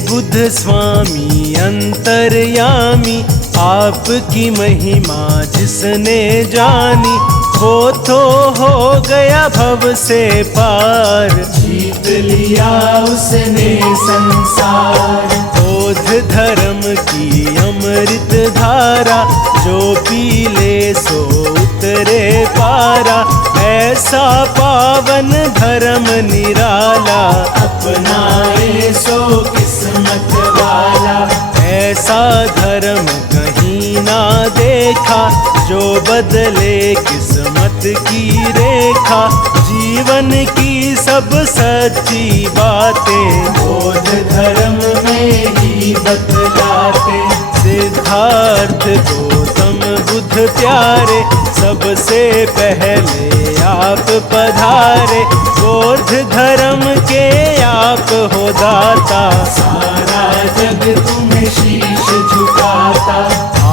बुद्ध स्वामी अंतर्यामी, आपकी महिमा जिसने जानी, हो तो हो गया भव से पार, जीत लिया उसने संसार। बोध धर्म की अमृत धारा, जो पी ले सो उतरे पारा, ऐसा पावन धर्म निराला, अपनाए सो किस्मत वाला। ऐसा धर्म कहीं ना देखा, जो बदले किस्मत की रेखा, जीवन की सब सच्ची बातें बोध धर्म में ही बतलाते। सिद्धार्थ गौतम बुद्ध प्यारे, सबसे पहले आप पधारे, बोध धर्म के आप हो दाता, सारा जग तुम्हें शीश झुकाता।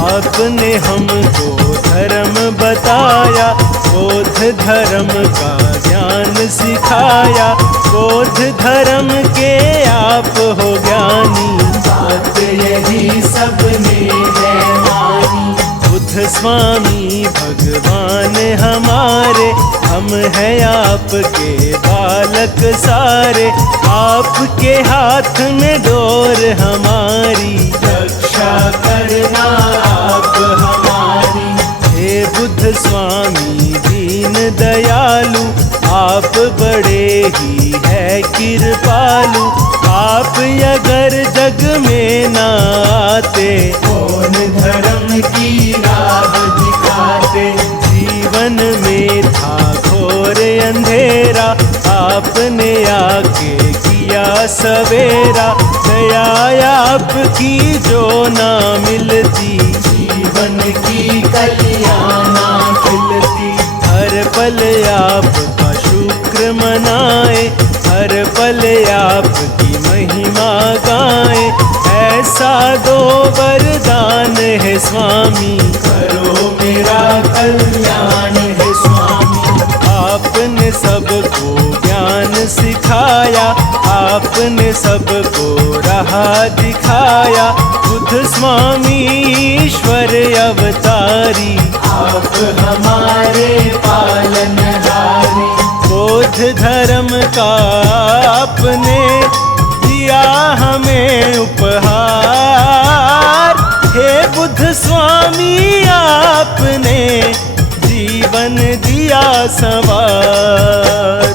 आपने हमको धर्म बताया, बोध धर्म का ज्ञान सिखाया, बोध धर्म के आप हो ज्ञानी, बात यही सबने है मानी। बुद्ध स्वामी भगवान हमारे, हम हैं आपके बालक सारे, आपके हाथ में डोर हमारी, रक्षा करना आप हमारी। हे बुद्ध स्वामी दीन दयालु, आप बड़े ही है कृपालु, आप अगर जग में ना आते, कौन धर्म की राह दिखाते। जीवन में था घोर अंधेरा, आपने आके किया सवेरा, दया आपकी जो ना मिलती, जीवन की कलियां ना खिलती। हर पल आपका शुक्र मनाए, हर पल आपकी महिमा गाए, ऐसा दो वरदान है स्वामी, करो मेरा कल्याण है स्वामी। आपने सबको ज्ञान सिखाया, आपने सबको राह दिखाया, बुद्ध स्वामी ईश्वर अवतारी, आप हमारे पालनहारी। बोध धर्म का आपने दिया हमें उपहार, हे बुद्ध स्वामी आपने जीवन दिया संवार।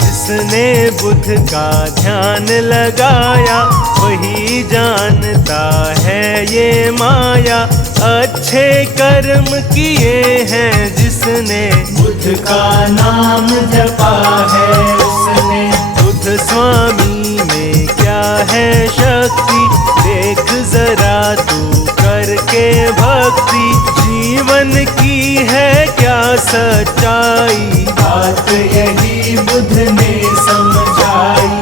जिसने बुद्ध का ध्यान लगाया, वही जानता है ये माया, अच्छे कर्म किए हैं जिसने, बुद्ध का नाम जपा है उसने। बुद्ध स्वामी में क्या है शक्ति, देख जरा तू करके भक्ति, जीवन की है क्या सच्चाई, बात यही बुद्ध ने समझाई।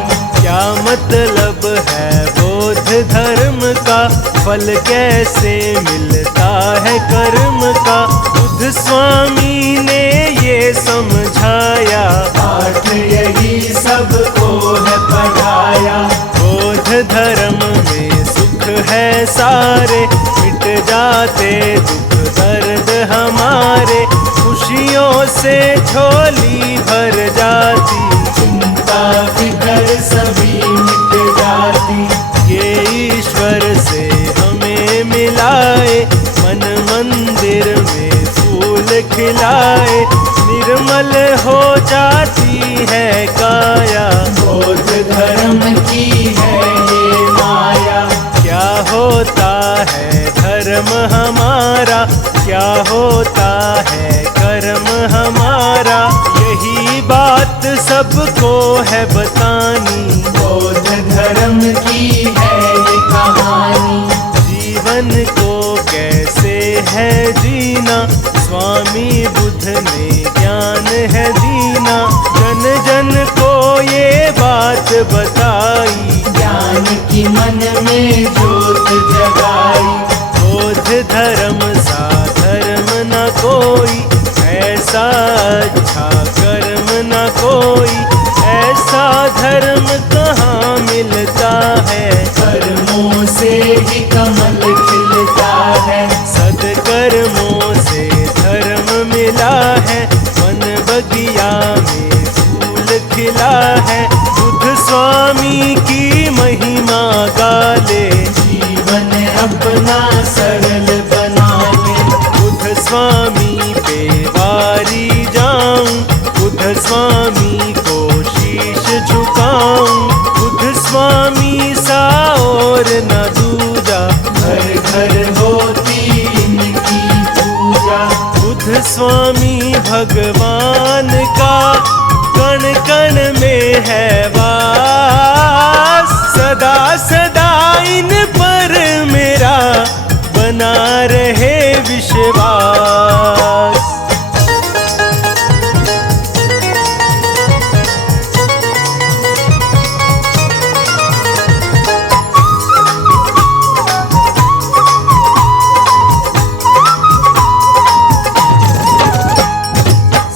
क्या मतलब है बौद्ध धर्म का, फल कैसे मिलता है कर्म का, बुद्ध स्वामी ने ये समझाया, पाठ यही सबको है पढ़ाया। बौद्ध धर्म में सुख है सारे, मिट जाते दुख दर्द हमारे, खुशियों से झोली भर जाती, चिंता फिकर सभी मिट जाती। ये ईश्वर से हमें मिलाए, मन मंदिर में फूल खिलाए, निर्मल हो जाती है काया, बौद्ध धर्म की है ये माया। क्या होता है धर्म हमारा, क्या होता है कर्म हमारा, यही बात सबको है बतानी, बौद्ध धर्म की है ये कहानी। जीवन को कैसे है जीना, स्वामी बुद्ध ने ज्ञान है दीना, जन जन को ये बात बताई, ज्ञान मन में ज्योत जगाई। बोध धर्म सा धर्म न कोई, ऐसा अच्छा कर्म न कोई, ऐसा धर्म कहाँ मिलता है। कर्मों से ही कमल खिलता है। सदकर्मों से धर्म मिला है, वन बगिया में फूल खिला है। बुद्ध स्वामी की महिमा गाले, जीवन अपना सरल बना ले। बुद्ध स्वामी पे वारी जाऊं, बुद्ध स्वामी को शीश झुकाऊं। बुद्ध स्वामी सा और न दूजा, घर घर होती इनकी पूजा। बुद्ध स्वामी भगवान का कण कण में है वास। सदा सदा इन पर मेरा बना रहे विश्वास।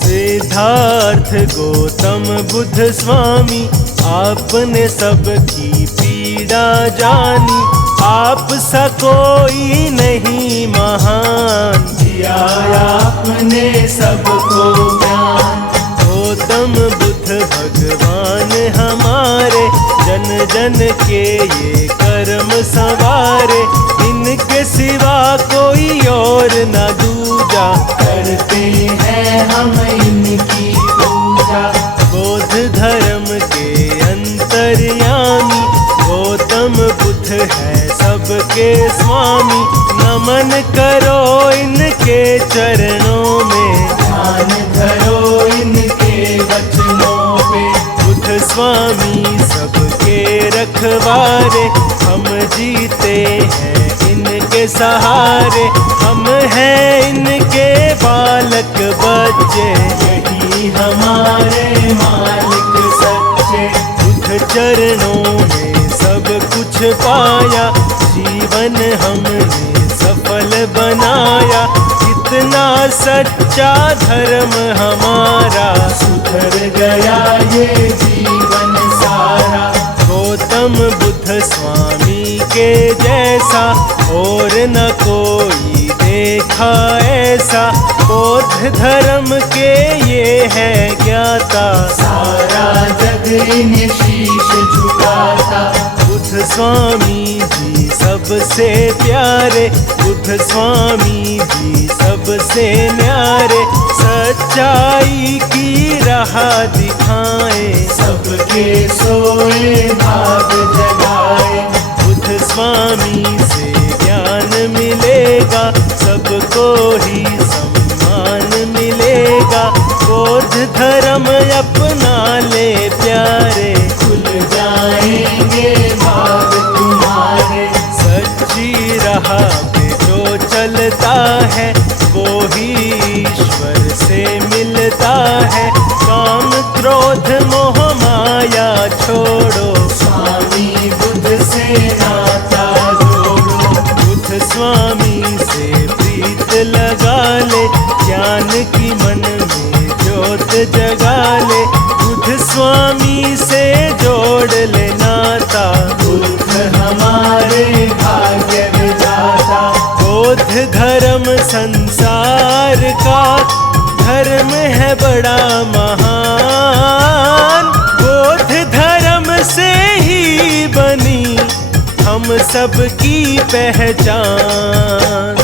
सिद्धार्थ गौतम बुद्ध स्वामी, आपने सबकी पीड़ा जानी। आप सा कोई नहीं महान, दिया आपने सबको ज्ञान। गौतम बुद्ध भगवान हमारे, जन जन के ये कर्म सवारे। इनके सिवा कोई और न दूजा, करते हैं हम इनकी पूजा। बौद्ध धर्म के अंतर्यामी, गौतम बुद्ध है सबके स्वामी। नमन करो इनके चरणों में, ध्यान धरो इनके वचनों पे। बुद्ध स्वामी सबके रखवारे, हम जीते हैं इनके सहारे। हम हैं इनके बालक बच्चे, यही हमारे मालिक सच्चे। बुद्ध चरणों में सब कुछ पाया, जीवन हमने सफल बनाया। कितना सच्चा धर्म हमारा, सुधर गया ये जीवन सारा। गौतम बुद्ध स्वामी के जैसा और न कोई देखा ऐसा। बौद्ध धर्म के ये है ज्ञाता, सारा जग इन्हें शीश झुकाता। बुद्ध स्वामी जी सबसे प्यारे, बुद्ध स्वामी जी सबसे न्यारे। सच्चाई की राह दिखाए, सबके सोए भाग जगाए। बुद्ध स्वामी से ज्ञान मिलेगा, सबको ही सम्मान मिलेगा। बौद्ध धर्म अपना ले प्यारे, खुल जाएंगे भाग तुम्हारे। सच्ची राह पे जो चलता है, वो ही ईश्वर से मिलता है। काम क्रोध मोह माया छोड़ो, स्वामी बुद्ध से नाता जोड़ो। बुद्ध स्वामी से प्रीत लगा ले, ज्ञान की मन में ज्योत जगा ले। बुद्ध स्वामी से जोड़ ले नाता, बुद्ध हमारे भाग्य विधाता। बौद्ध धर्म संसार का धर्म है बड़ा महान। बौद्ध धर्म से ही बनी हम सबकी पहचान।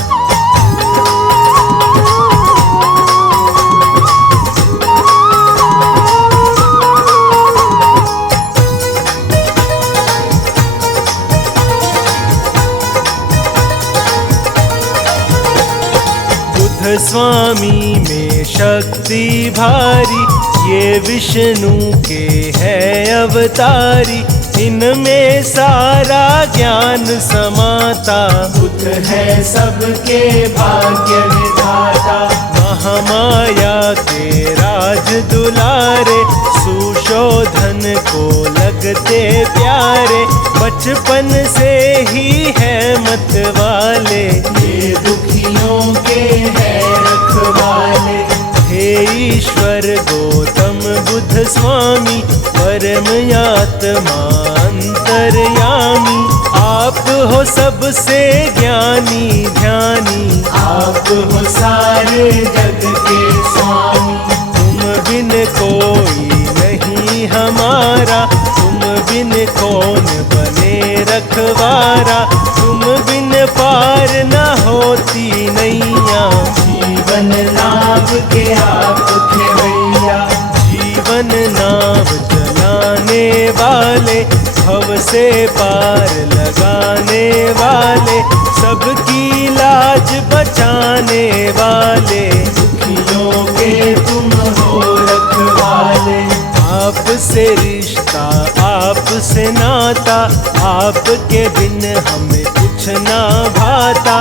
स्वामी में शक्ति भारी, ये विष्णु के है अवतारी। इनमें सारा ज्ञान समाता, बुद्ध है सबके भाग्य विधाता। महामाया के राज दुलारे, सुशोधन को लग लगते प्यारे, बचपन से ही है मत वाले, ये दुखियों के है रखवाले। हे ईश्वर गौतम बुद्ध स्वामी, परम आत्मा अंतर्यामी, आप हो सबसे ज्ञानी ध्यानी, आप हो सारे जग के स्वामी। तुम बिन कोई नहीं हमारा, तुम बिन कौन बने रखवारा, तुम बिन पार न होती नैया, जीवन नाव के आप खेवैया। जीवन नाव चलाने वाले, भव से पार लगाने वाले, सबकी लाज बचाने वाले, दुखियों के तुम हो रखवाले। आपसे रिश्ता आपसे नाता, आपके बिन हमें कुछ ना भाता,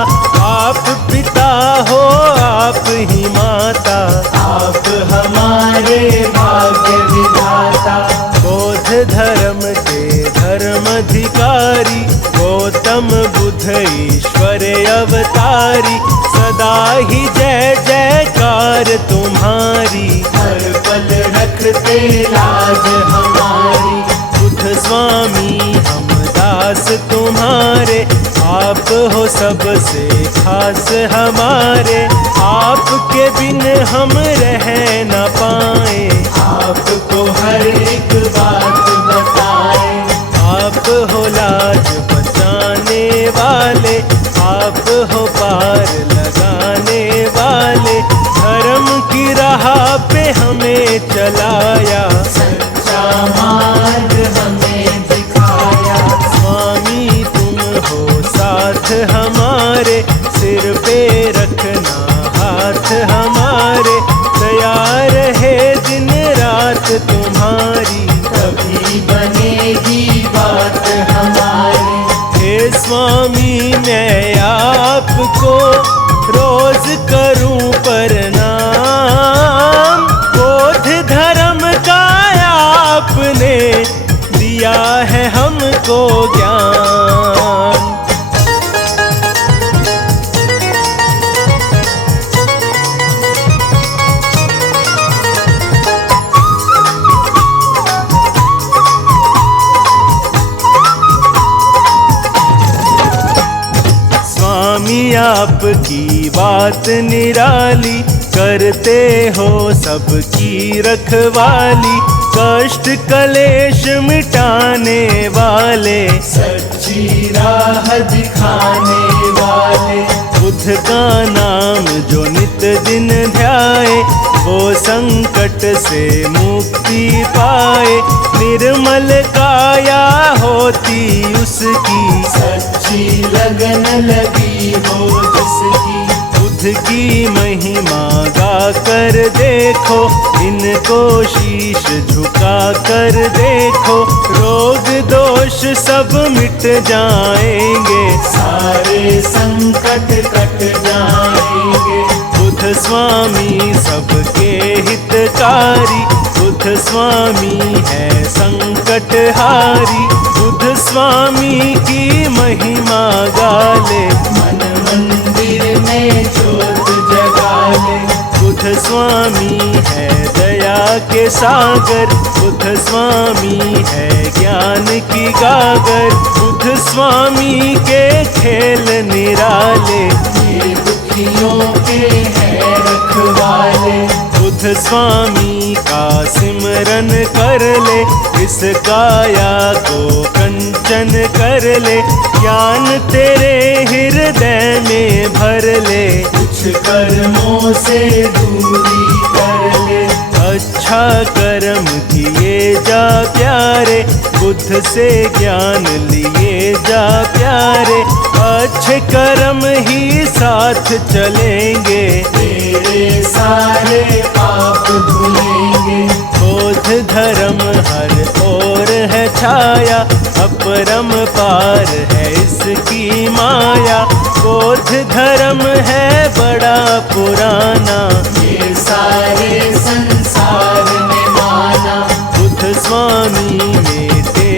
आप पिता हो आप ही माता, आप हमारे भाग्य विधाता। बौद्ध धर्म के धर्माधिकारी, गौतम बुद्ध ईश्वर अवतारी, सदा ही जय जयकार तुम्हारी, हर पल रखते लाज हमारी। बुद्ध स्वामी हम दास तुम्हारे, आप हो सबसे खास हमारे, आपके बिन हम रह न पाए, आपको हर एक बात बताए। आप हो लाज बचाने वाले, आप हो पार लगाने वाले, धर्म की राह पे हमें चलाया, सच्चा मार्ग हमें दिखाया। स्वामी तुम हो साथ हमारे, सिर पे रखना हाथ हमारे, तैयार है दिन रात तुम्हारी, तभी बनेगी बात हमारी। हे स्वामी मैं आपको रोज करूं प्रणाम, बौद्ध धर्म का आपने दिया है हमको ज्ञान। स्वामी आपकी बात निराली, करते हो सबकी रखवाली, कष्ट कलेश मिटाने वाले, सच्ची राह दिखाने वाले। बुद्ध का नाम जो नित दिन ध्याए, वो संकट से मुक्ति पाए, निर्मल काया होती उसकी, सच्ची लगन लगी हो जिसकी। बुद्ध की महिमा गा कर देखो, इनको शीश झुका कर देखो, रोग दोष सब मिट जाएंगे, सारे संकट कट जाएंगे। बुद्ध स्वामी सबके हितकारी, बुद्ध स्वामी है संकटहारी, बुद्ध स्वामी की महिमा गाले, मन मंदिर में ज्योत जगाले। बुद्ध स्वामी है दया के सागर, बुद्ध स्वामी है ज्ञान की गागर, बुद्ध स्वामी के खेल निराले, ये दुखियों के है रखवाले। बुद्ध स्वामी का सिमरन कर ले, इस काया को कंचन कर ले, ज्ञान तेरे हृदय में भर ले, कुछ कर्मों से दूरी कर ले। अच्छा कर्म किए जा प्यारे, बुद्ध से ज्ञान लिए जा प्यारे, अच्छे कर्म ही साथ चलेंगे, तेरे सारे पाप धुलेंगे। बौद्ध धर्म हर ओर है छाया, अपरम पार है इसकी माया, बौद्ध धर्म है बड़ा पुराना, ये सारे संसार में माना। बुद्ध स्वामी मेटे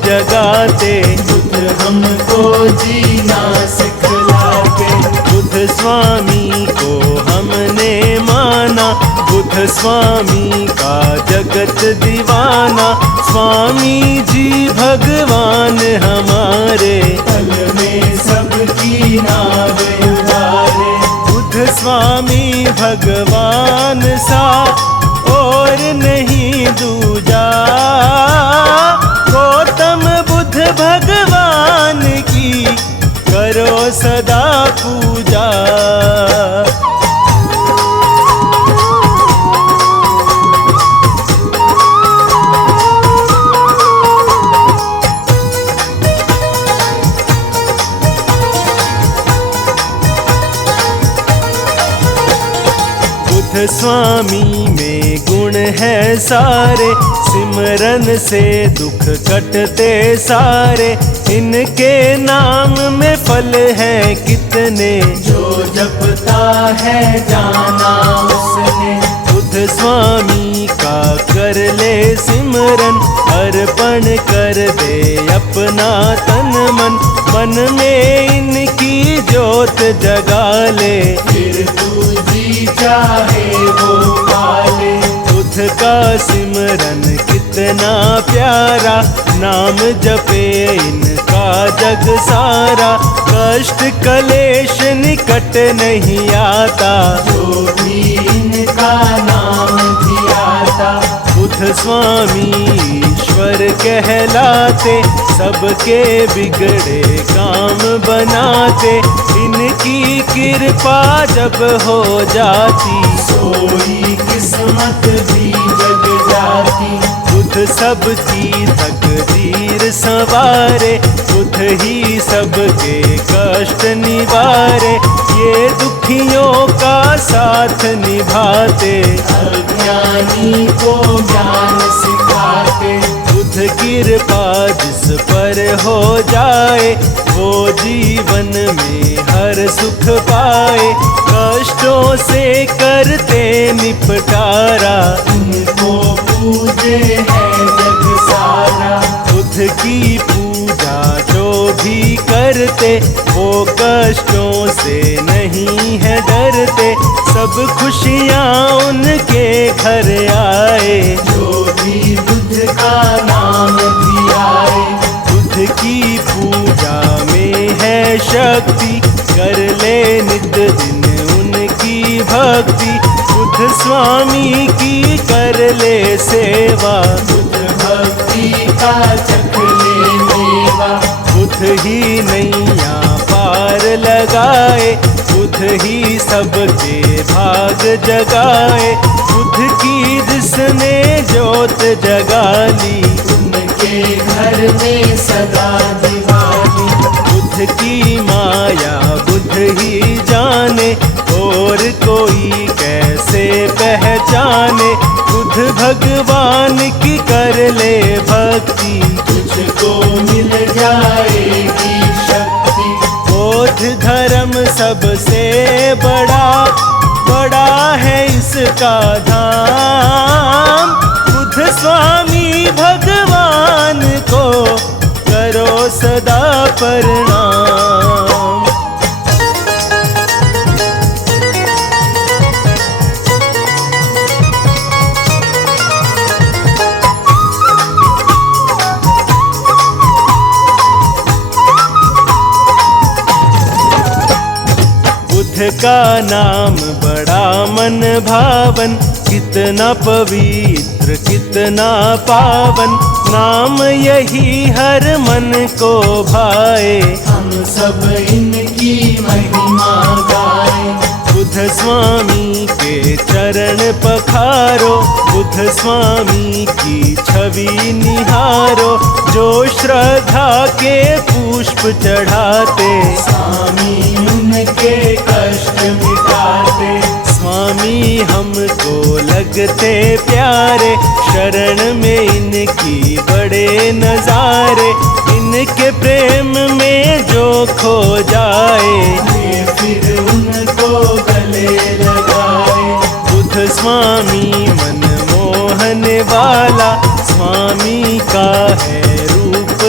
जगाते, बुद्ध हमको जीना सिखलाते। बुद्ध स्वामी को हमने माना, बुद्ध स्वामी का जगत दीवाना। स्वामी जी भगवान हमारे, पल में सबकी नाव उबारे। बुद्ध स्वामी भगवान सा और नहीं दूजा। गौतम बुद्ध भगवान की करो सदा पूजा। बुद्ध स्वामी में गुण है सारे, सिमरन से दुख कटते सारे। इनके नाम में फल है कितने, जो जपता है जाना उसने। बुद्ध स्वामी का कर ले सिमरन, अर्पण कर दे अपना तन मन। मन में इनकी ज्योत जगा ले, फिर तू जी चाहे वो पाले। बुद्ध का सिमरन कितना प्यारा, नाम जपे इनका जग सारा। कष्ट कलेश निकट नहीं आता, जो भी इनका नाम धियाता। बुद्ध स्वामी ईश्वर कहलाते, सबके बिगड़े काम बनाते। इनकी कृपा जब हो जाती, सोई किस्मत भी जग जाती। बुद्ध सबकी तकदीर संवारे, बुद्ध ही सबके कष्ट निवारे। ये दुखियों का साथ निभाते, अज्ञानी को ज्ञान सिखाते। बुद्ध कृपा जिस पर हो जाए, वो जीवन में हर सुख पाए। कष्टों से करते निपटारा, इनको पूजे है जग सारा। बुद्ध की पूजा जो भी करते, वो कष्टों से नहीं है डरते। सब खुशियाँ उनके घर आए, जो भी बुद्ध का नाम धियाए। बुद्ध की पूजा में है शक्ति, कर ले नित दिन उनकी भक्ति। बुद्ध स्वामी की कर ले सेवा, बुद्ध भक्ति का चख ले मेवा। बुद्ध ही नैया पार लगाए, बुद्ध ही सबके भाग जगाए। बुद्ध की जिसने ज्योत जगा ली, उनके घर में सदा दिवाली। बुद्ध की माया बुद्ध ही जाने, और कोई कैसे पहचाने। बुद्ध भगवान की कर ले भक्ति, तुझको मिल जाएगी शक्ति। बौद्ध धर्म सबसे बड़ा, बड़ा है इसका धाम। बुद्ध स्वामी भगवान को करो सदा प्रणाम। बुद्ध का नाम बड़ा मन भावन, कितना पवित्र कितना पावन। नाम यही हर मन को भाए, हम सब इनकी महिमा गाएं। बुद्ध स्वामी के चरण पखारो, बुद्ध स्वामी की छवि निहारो। जो श्रद्धा के पुष्प चढ़ाते, स्वामी उनके कष्ट मिटाते। स्वामी हमको लगते प्यारे, शरण में इनकी बड़े नजारे। इनके प्रेम में जो खो जाए, ये फिर उनको गले लगाए। बुद्ध स्वामी मन मोहन वाला, स्वामी का है रूप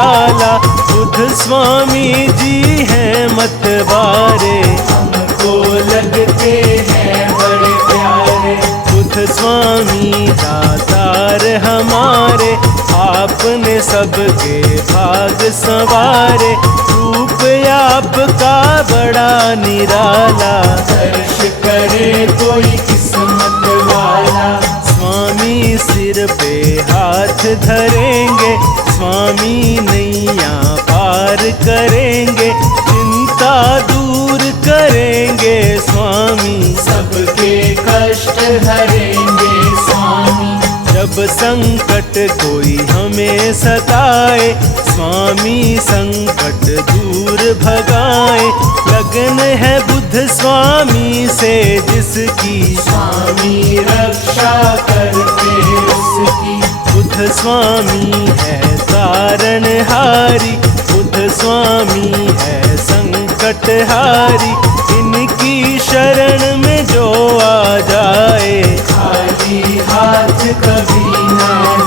निराला। बुद्ध स्वामी जी हैं मतवारे, हमको लगते हैं बड़े प्यारे। बुद्ध स्वामी दातार हमारे, आपने सबके भाग संवारे। रूप आपका बड़ा निराला, दर्श करे कोई किस्मत वाला। स्वामी सिर पे हाथ धरेंगे, स्वामी नैया पार करेंगे। चिंता दूर करेंगे स्वामी, सबके कष्ट हरेंगे स्वामी। जब संकट कोई हमें सताए, स्वामी संकट दूर भगाए। लगन है बुद्ध स्वामी से जिसकी, स्वामी रक्षा करते उसकी। बुद्ध स्वामी है तारणहारी, बुद्ध स्वामी है संकटहारी। इनकी शरण में जो आ जाए, खाली हाथ कभी न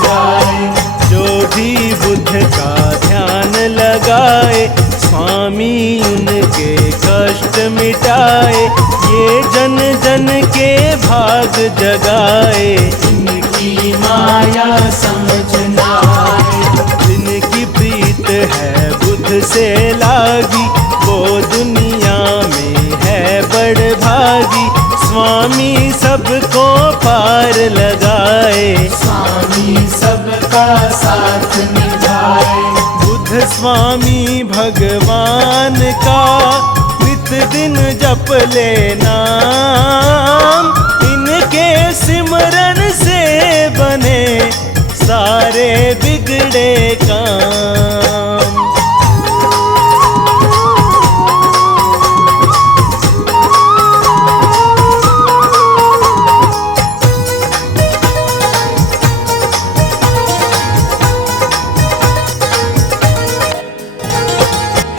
जाए। जो भी बुद्ध का ध्यान लगाए, स्वामी उनके कष्ट मिटाए। ये जन जन के भाग जगाए, इनकी माया समझ ना आए। जिनकी प्रीत है बुद्ध से लागी, वो दुनिया में है बड़ भागी। स्वामी सबको पार लगाए, स्वामी सबका साथ निभाए। बुद्ध स्वामी भगवान का नित दिन जप ले नाम। इनके सिमरन से बने सारे बिगड़े काम।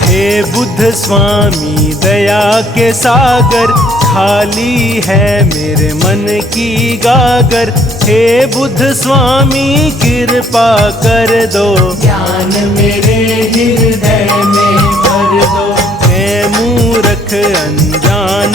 हे बुद्ध स्वामी दया के सागर, खाली है मेरे मन की गागर। हे बुद्ध स्वामी कृपा कर दो, ज्ञान मेरे हृदय में भर दो। मैं मूर्ख अनजान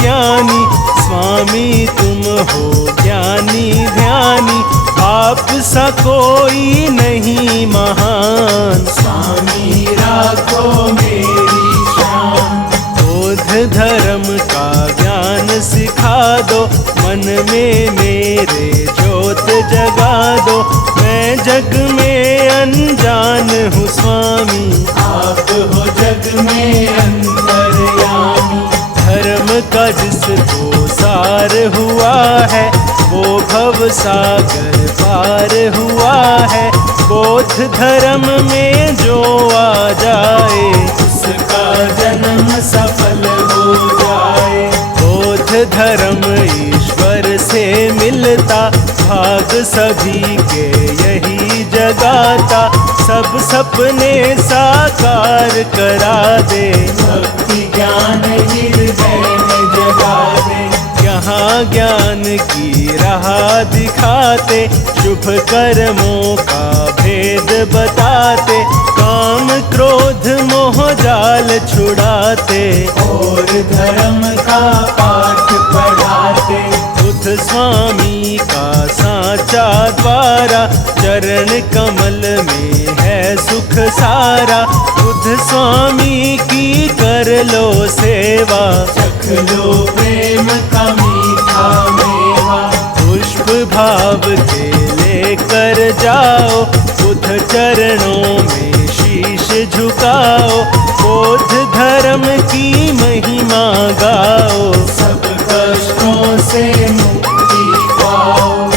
ज्ञानी, स्वामी तुम हो ज्ञानी ध्यानी। आप सा कोई नहीं महान, स्वामी राखो मेरी शान। बोध धर्म का ज्ञान सिखा दो, मन में मेरे ज्योत जगा दो। मैं जग में अनजान हूँ स्वामी, आप हो जग में अंतर्यामी। धर्म का जिसको सार हुआ है, वो भव सागर पार हुआ है। बोध धर्म में जो आ जाए, उसका जन्म सफल हो जाए। बोध धर्म ईश्वर से मिलता, भाग सभी के यही जगाता। सब सपने साकार करा दे, भक्ति ज्ञान हृदय में जगा दे। यहाँ ज्ञान की राह दिखाते, शुभ कर्मों का भेद बताते। काम क्रोध मोह जाल छुड़ाते, और धर्म का पाठ पढ़ाते। बुद्ध स्वामी का साचा द्वारा, चरण कमल में है सुख सारा। बुद्ध स्वामी की कर लो सेवा, चख लो प्रेम का मीठा मेवा। पुष्प भाव के लेकर जाओ, बुद्ध चरणों में शीश झुकाओ। बोध धर्म की महिमा गाओ, सब कष्टों से मुक्ति पाओ।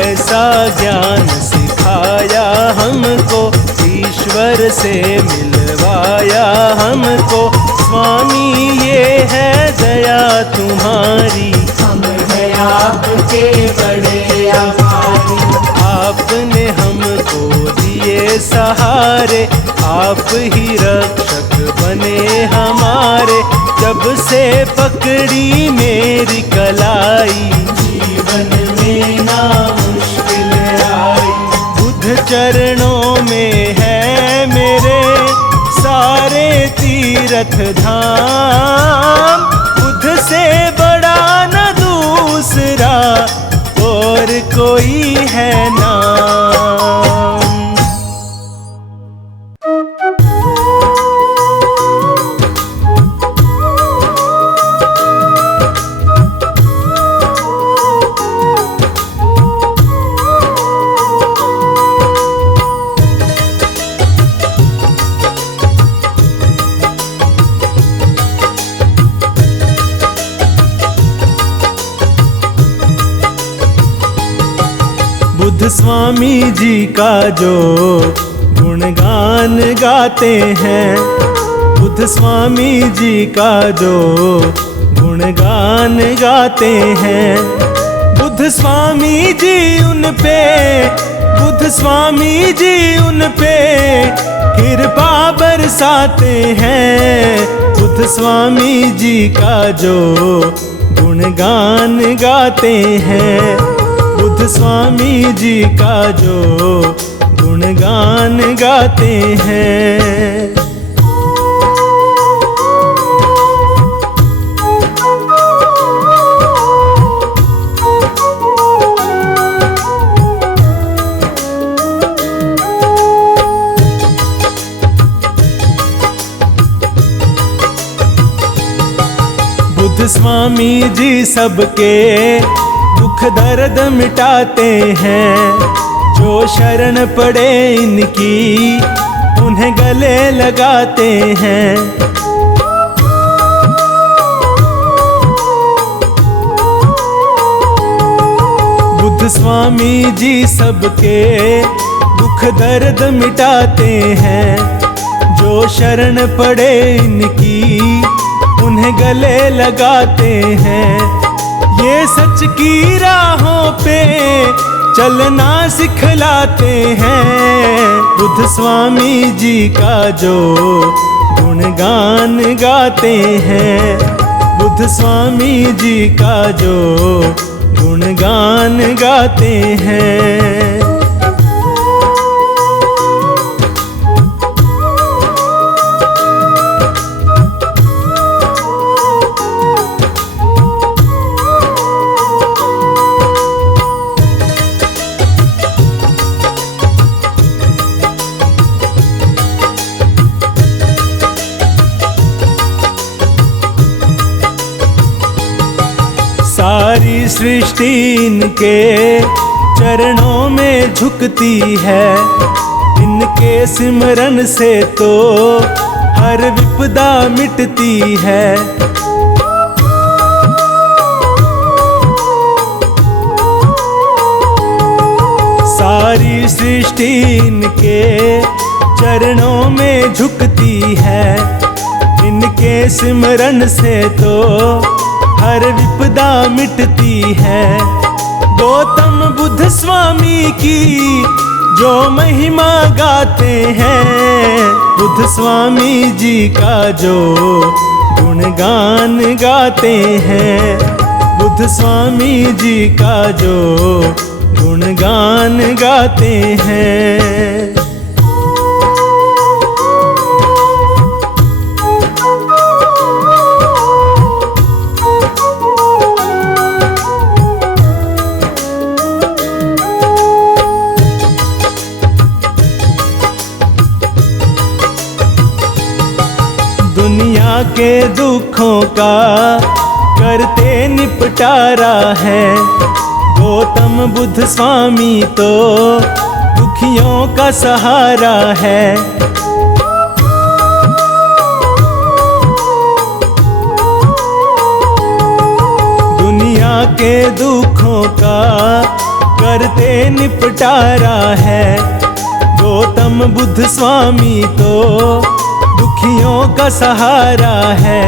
ऐसा ज्ञान सिखाया हमको, ईश्वर से मिलवाया हमको। स्वामी ये है दया तुम्हारी, हम हैं आपके बड़े आभारी। आपने हमको दिए सहारे, आप ही रक्षक बने हमारे। जब से पकड़ी मेरी कलाई, जीवन में ना मुश्किल आई। बुद्ध चरणों में है मेरे तीर्थ धाम, बुद्ध से बड़ा न दूसरा और कोई है नाम। बुद्ध स्वामी जी का जो गुणगान गाते हैं, बुद्ध स्वामी जी का जो गुणगान गाते हैं, बुद्ध स्वामी जी उन पे, बुद्ध स्वामी जी उन पे कृपा बरसाते हैं। बुद्ध स्वामी जी का जो गुणगान गाते हैं, बुद्ध स्वामी जी का जो गुणगान गाते हैं। बुद्ध स्वामी जी सबके दुख दर्द मिटाते हैं, जो शरण पड़े इनकी उन्हें गले लगाते हैं। बुद्ध स्वामी जी सबके दुख दर्द मिटाते हैं, जो शरण पड़े इनकी उन्हें गले लगाते हैं। ये सच की राहों पे चलना सिखलाते हैं। बुद्ध स्वामी जी का जो गुणगान गाते हैं, बुद्ध स्वामी जी का जो गुणगान गाते हैं। सारी सृष्टि इनके चरणों में झुकती है, इनके सिमरन से तो हर विपदा मिटती है। सारी सृष्टि इनके चरणों में झुकती है, इनके सिमरन से तो हर विपदा मिटती है। गौतम बुद्ध स्वामी की जो महिमा गाते हैं, बुद्ध स्वामी जी का जो गुणगान गाते हैं, बुद्ध स्वामी जी का जो गुणगान गाते हैं। दुनिया के दुखों का करते निपटारा है, गौतम बुद्ध स्वामी तो दुखियों का सहारा है। दुनिया के दुखों का करते निपटारा है, गौतम बुद्ध स्वामी तो दुखियों का सहारा है।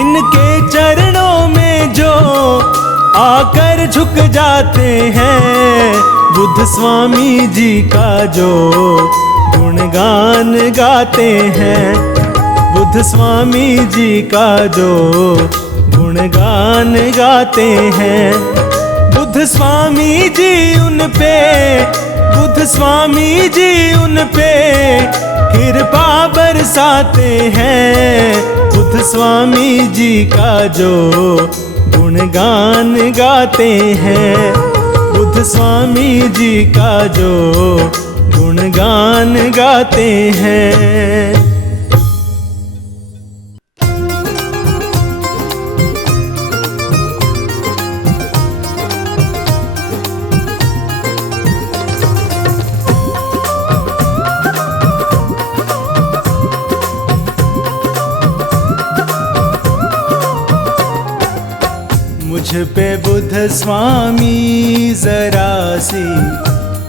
इनके चरणों में जो आकर झुक जाते हैं, बुद्ध स्वामी जी का जो गुणगान गाते हैं, बुद्ध स्वामी जी का जो गुणगान गाते हैं। बुद्ध स्वामी जी उन पे, बुद्ध स्वामी जी उन पे कृपा बरसाते हैं बुद्ध स्वामी जी का जो गुणगान गाते हैं, बुद्ध स्वामी जी का जो गुणगान गाते हैं। मुझ पे बुद्ध स्वामी जरा सी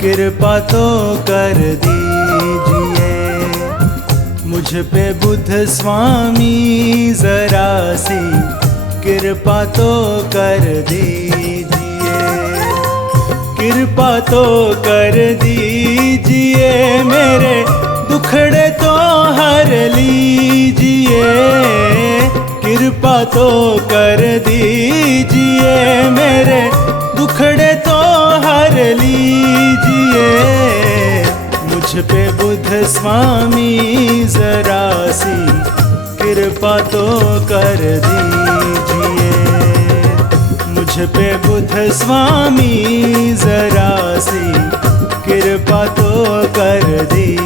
कृपा तो कर दीजिए, मुझ पे बुद्ध स्वामी जरा सी कृपा तो कर दीजिए, कृपा तो कर दीजिए, मेरे दुखड़े तो हर लीजिए, कृपा तो कर दीजिए, मेरे दुखड़े तो हर लीजिए। मुझ पे बुद्ध स्वामी जरा सी कृपा तो कर दीजिए, मुझ पे बुद्ध स्वामी जरा सी कृपा तो कर दीजिए।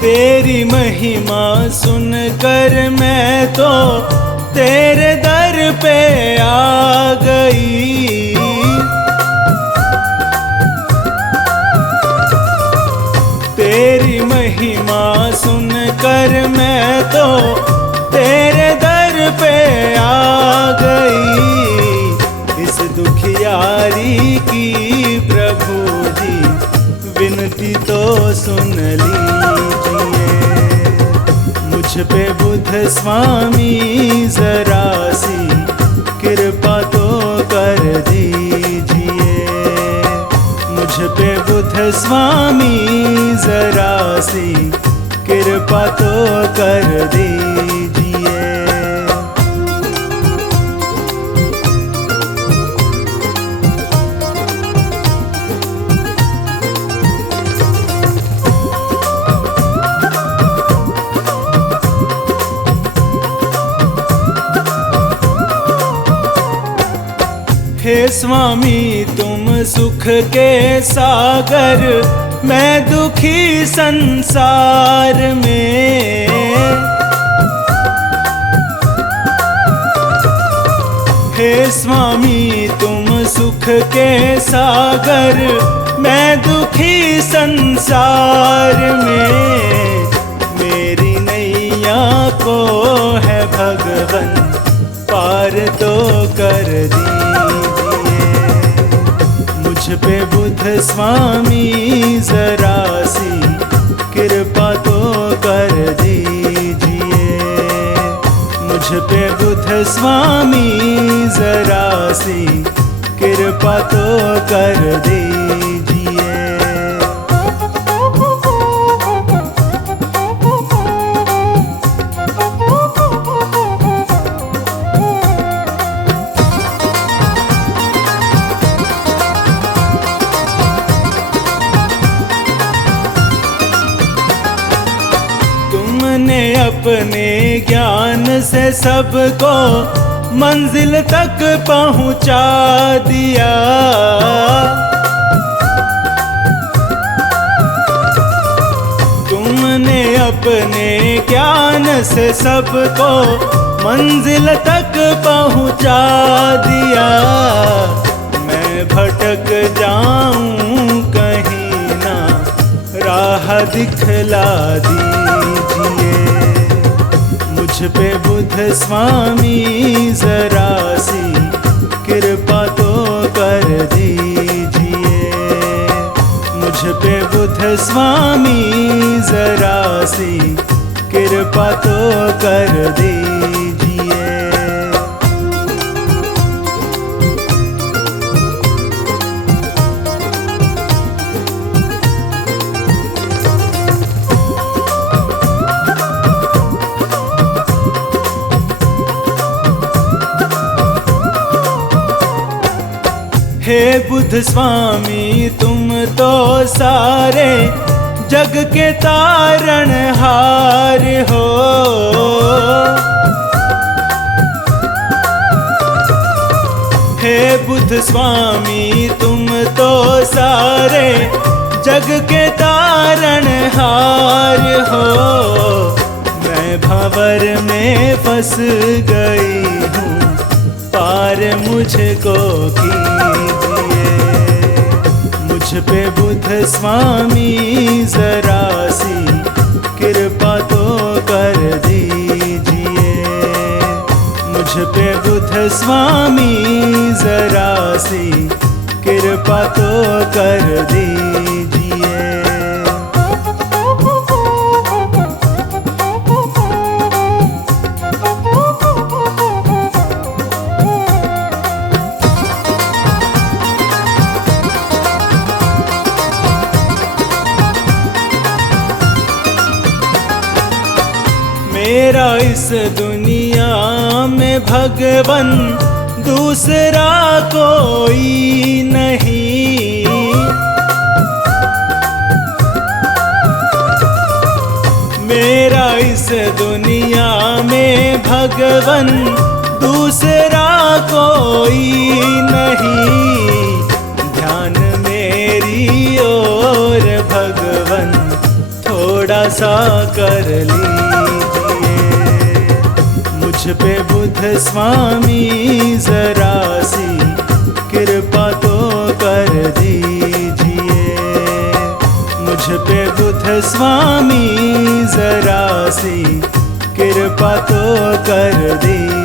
तेरी महिमा सुनकर मैं तो तेरे दर पे आ गई, तेरी महिमा सुनकर मैं तो तेरे दर पे आ गई। इस दुखियारी की प्रभु जी विनती तो सुन लीजिए, मुझ पे बुद्ध स्वामी जरा सी कृपा तो कर दीजिए, मुझ पे बुद्ध स्वामी जरा सी कृपा तो कर दीजिए। हे स्वामी तुम सुख के सागर, मैं दुखी संसार में, हे स्वामी तुम सुख के सागर, मैं दुखी संसार में। मेरी नैया को है भगवन पार तो कर दीजिए, मुझ पे बुद्ध स्वामी जरा सी कृपा तो कर दीजिए, मुझ पे बुद्ध स्वामी जरा सी कृपा तो कर दीजिए। तुमने अपने ज्ञान से सबको मंजिल तक पहुंचा दिया, तुमने अपने ज्ञान से सबको मंजिल तक पहुंचा दिया। मैं भटक जाऊं कहीं ना राह दिखला दीजिए, मुझ पे बुद्ध स्वामी जरा सी कृपा तो कर दीजिए, मुझ पे बुद्ध स्वामी जरा सी कृपा तो कर दीजिए। हे बुद्ध स्वामी तुम तो सारे जग के तारण हार हो। हे बुद्ध स्वामी तुम तो सारे जग के तारण हार हो। मैं भंवर में फंस गई हूँ, पार मुझको कीजिए। मुझ पे बुद्ध स्वामी जरा सी कृपा तो कर दीजिए। मुझ पे बुद्ध स्वामी जरा सी कृपा तो कर दीजिए। मेरा इस दुनिया में भगवन दूसरा कोई नहीं। मेरा इस दुनिया में भगवन दूसरा कोई नहीं। ध्यान मेरी ओर भगवन थोड़ा सा कर लीजिए। मुझ पे बुद्ध स्वामी जरा सी कृपा तो कर दीजिए। मुझ पे बुद्ध स्वामी जरा सी कृपा तो कर दीजिए।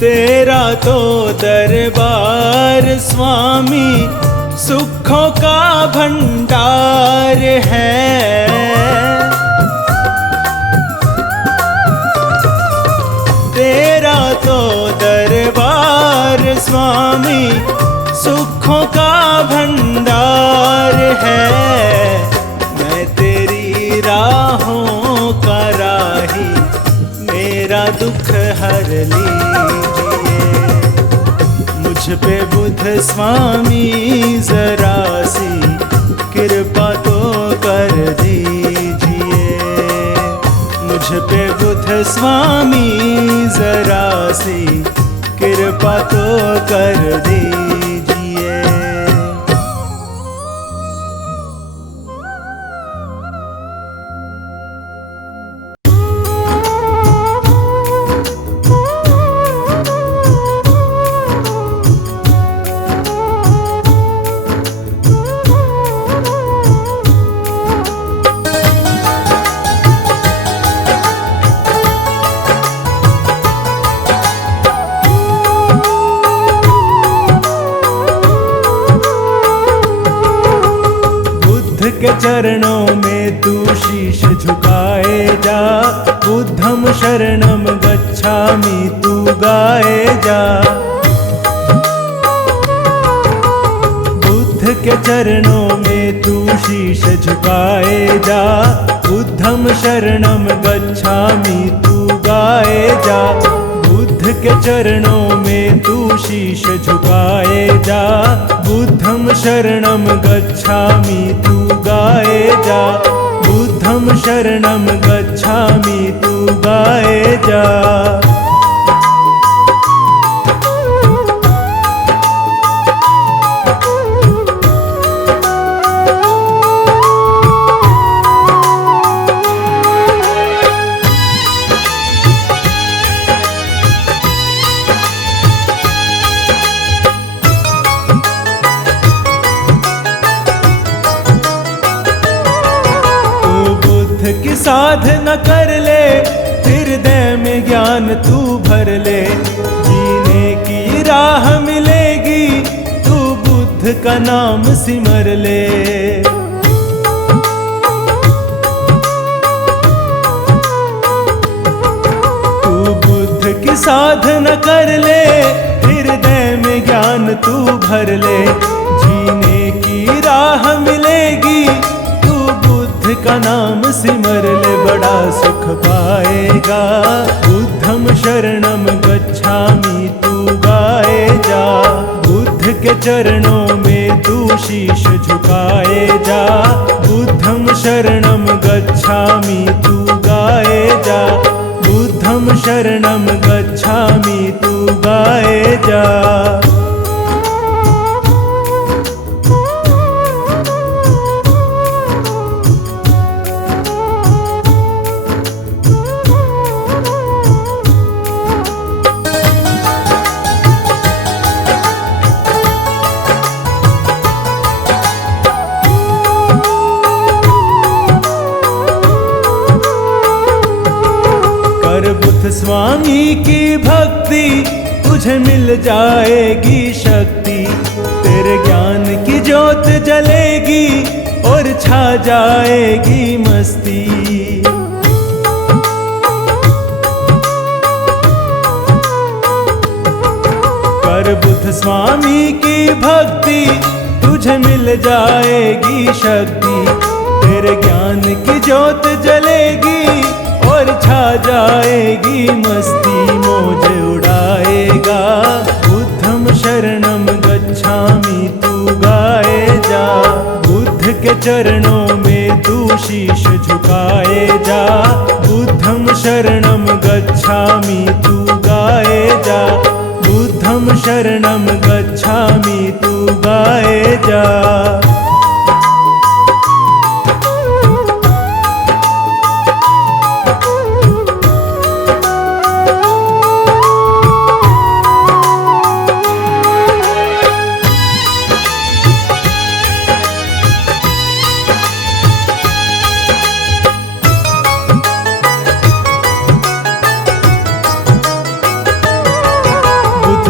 तेरा तो दरबार स्वामी सुखों का भंडार है। तेरा तो दरबार स्वामी सुखों का भंडार है। मैं तेरी राहों का राही, मेरा दुख हर लीजिए। मुझ पे बुद्ध स्वामी जरा सी कृपा तो कर दीजिए। मुझ पे बुद्ध स्वामी जरा सी कृपा तो कर दीजिए। के चरणों में तू शीश झुकाए जा। बुद्धम शरणम गच्छामि तू गाए जा। बुद्ध के चरणों में तू शीश झुकाए जा। बुद्धम शरणम गच्छामि तू गाए जा। बुद्ध के चरणों में तू शीश झुकाए जा। बुद्धम शरणम गच्छामि तू गाए जा। बुद्धम शरणम गच्छामि तू गाए जा। की साधना कर ले, हृदय में ज्ञान तू भर ले। जीने की राह मिलेगी, तू बुद्ध का नाम सिमर ले। तू बुद्ध की साधना कर ले, हृदय में ज्ञान तू भर ले, जीने की राह मिलेगी, तू बुद्ध का नाम सिमर ले, बड़ा सुख पाएगा। बुद्धम शरणम गच्छामि तू गाए जा, बुद्ध के चरणों में तू शीश झुकाए जा। बुद्धम शरणम गच्छामि तू गाए जा, बुद्धम शरणम गच्छामि तू गाए जा। बुद्ध स्वामी की भक्ति तुझे मिल जाएगी शक्ति, तेरे ज्ञान की ज्योत जलेगी और छा जाएगी मस्ती। कर बुद्ध स्वामी की भक्ति तुझे मिल जाएगी शक्ति, तेरे ज्ञान की ज्योत जलेगी और छा जाएगी मस्ती, मौज उड़ाएगा। बुद्धम शरणम गच्छामि तू गाए जा, बुद्ध के चरणों में तू शीश झुकाए जा। बुद्धम शरणम गच्छामि तू गाए जा, बुद्धम शरणम गच्छामि तू गाए जा।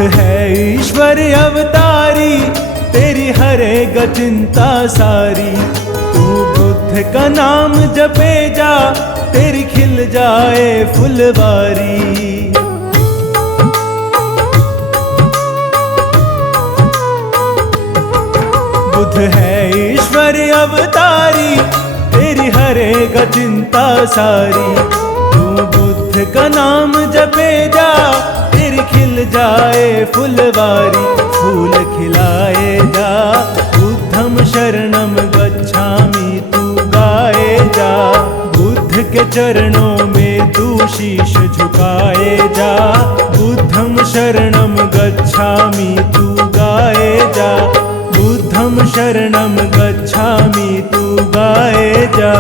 है ईश्वर अवतारी, तेरी हरेगा चिंता सारी, तू बुद्ध का नाम जपे जा, तेरी खिल जाए फुलवारी। बुद्ध है ईश्वर अवतारी, तेरी हरेगा चिंता सारी, तू बुद्ध का नाम जपे जा, खिल जाए फुलवारी, फूल खिलाए जा। बुद्धम शरणम गच्छामि तू गाए जा, बुद्ध के चरणों में तू शीश झुकाए जा। बुद्धम शरणम गच्छामि तू गाए जा, बुद्धम शरणम गच्छामि तू गाए जा।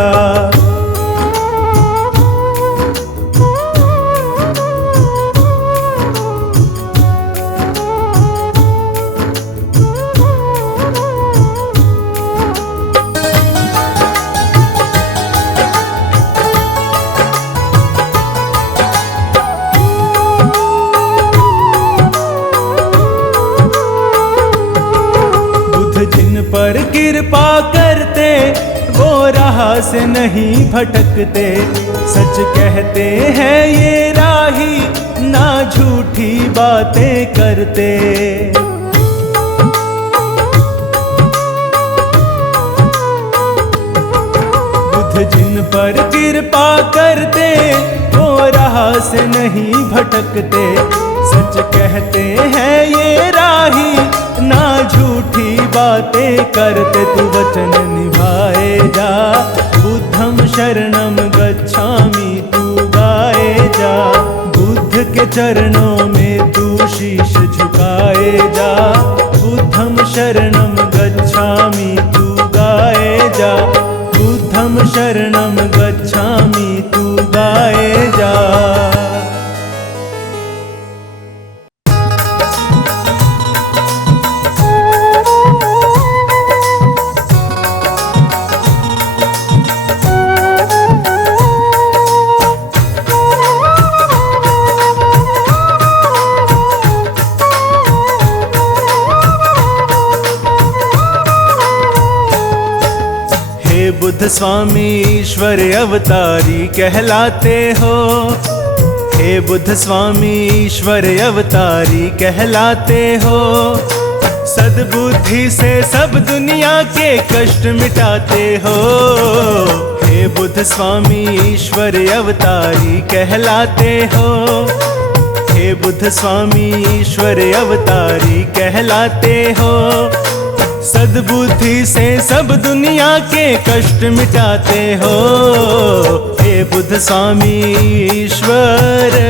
जिन पर कृपा करते वो राह से नहीं भटकते, सच कहते हैं ये राही, ना झूठी बातें करते। बुद्ध जिन पर कृपा करते वो राह से नहीं भटकते, सच कहते हैं ये राही, ना झूठी बातें करते। तू वचन निभाए जा, बुद्धम शरणम गच्छामि तू गाए जा, बुद्ध के चरणों में तू शीश झुकाए जा। बुद्धम शरणम गच्छामि तू गाए जा, बुद्धम शरणम गच्छामि तू गाए जा। बुद्ध स्वामी ईश्वर अवतारी कहलाते हो, हे हे बुद्ध स्वामी ईश्वर अवतारी कहलाते हो। सद्बुद्धि से सब दुनिया के कष्ट मिटाते हो। हे बुद्ध स्वामी ईश्वर अवतारी कहलाते हो। हे बुद्ध स्वामी ईश्वर अवतारी कहलाते हो। सद्बुद्धि से सब दुनिया के कष्ट मिटाते हो। हे बुद्ध स्वामी ईश्वर।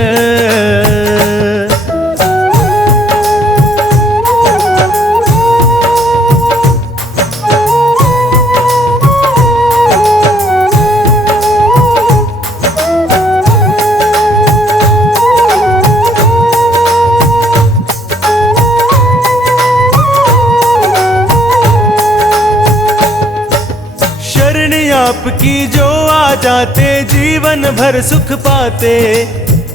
आपकी जो आ जाते जीवन भर सुख पाते।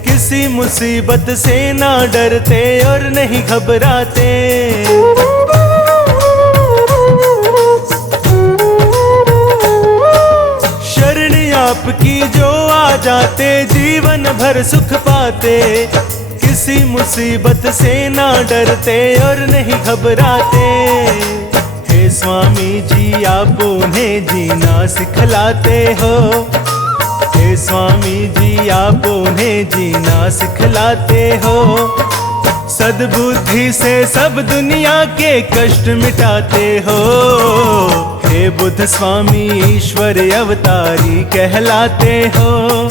किसी मुसीबत से ना डरते और नहीं घबराते। शरण आपकी जो आ जाते जीवन भर सुख पाते। किसी मुसीबत से ना डरते और नहीं घबराते। हे स्वामी जी आप उन्हें जीना सिखलाते हो। हे स्वामी जी आप उन्हें जीना सिखलाते हो। सद्बुद्धि से सब दुनिया के कष्ट मिटाते हो। हे बुद्ध स्वामी ईश्वर अवतारी कहलाते हो।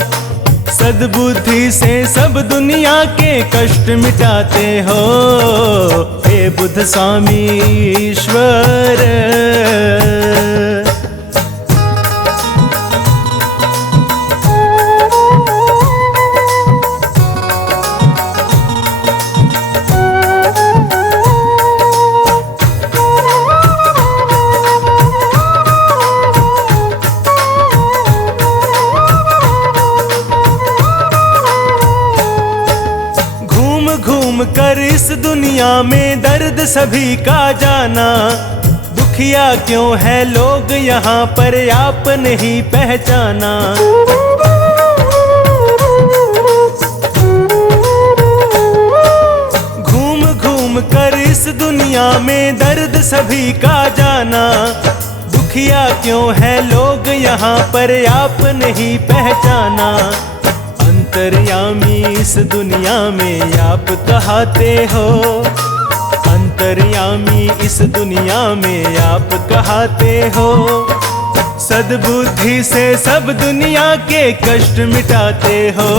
सद्बुद्धि से सब दुनिया के कष्ट मिटाते हो। हे बुद्ध स्वामी ईश्वर। घूम कर इस दुनिया में दर्द सभी का जाना। दुखिया क्यों है लोग यहाँ पर आप नहीं पहचाना। घूम घूम कर इस दुनिया में दर्द सभी का जाना। दुखिया क्यों है लोग यहाँ पर आप नहीं पहचाना। अंतर्यामी इस दुनिया में आप कहाते हो। अंतर्यामी इस दुनिया में आप कहाते हो। सद्बुद्धि से सब दुनिया के कष्ट मिटाते हो।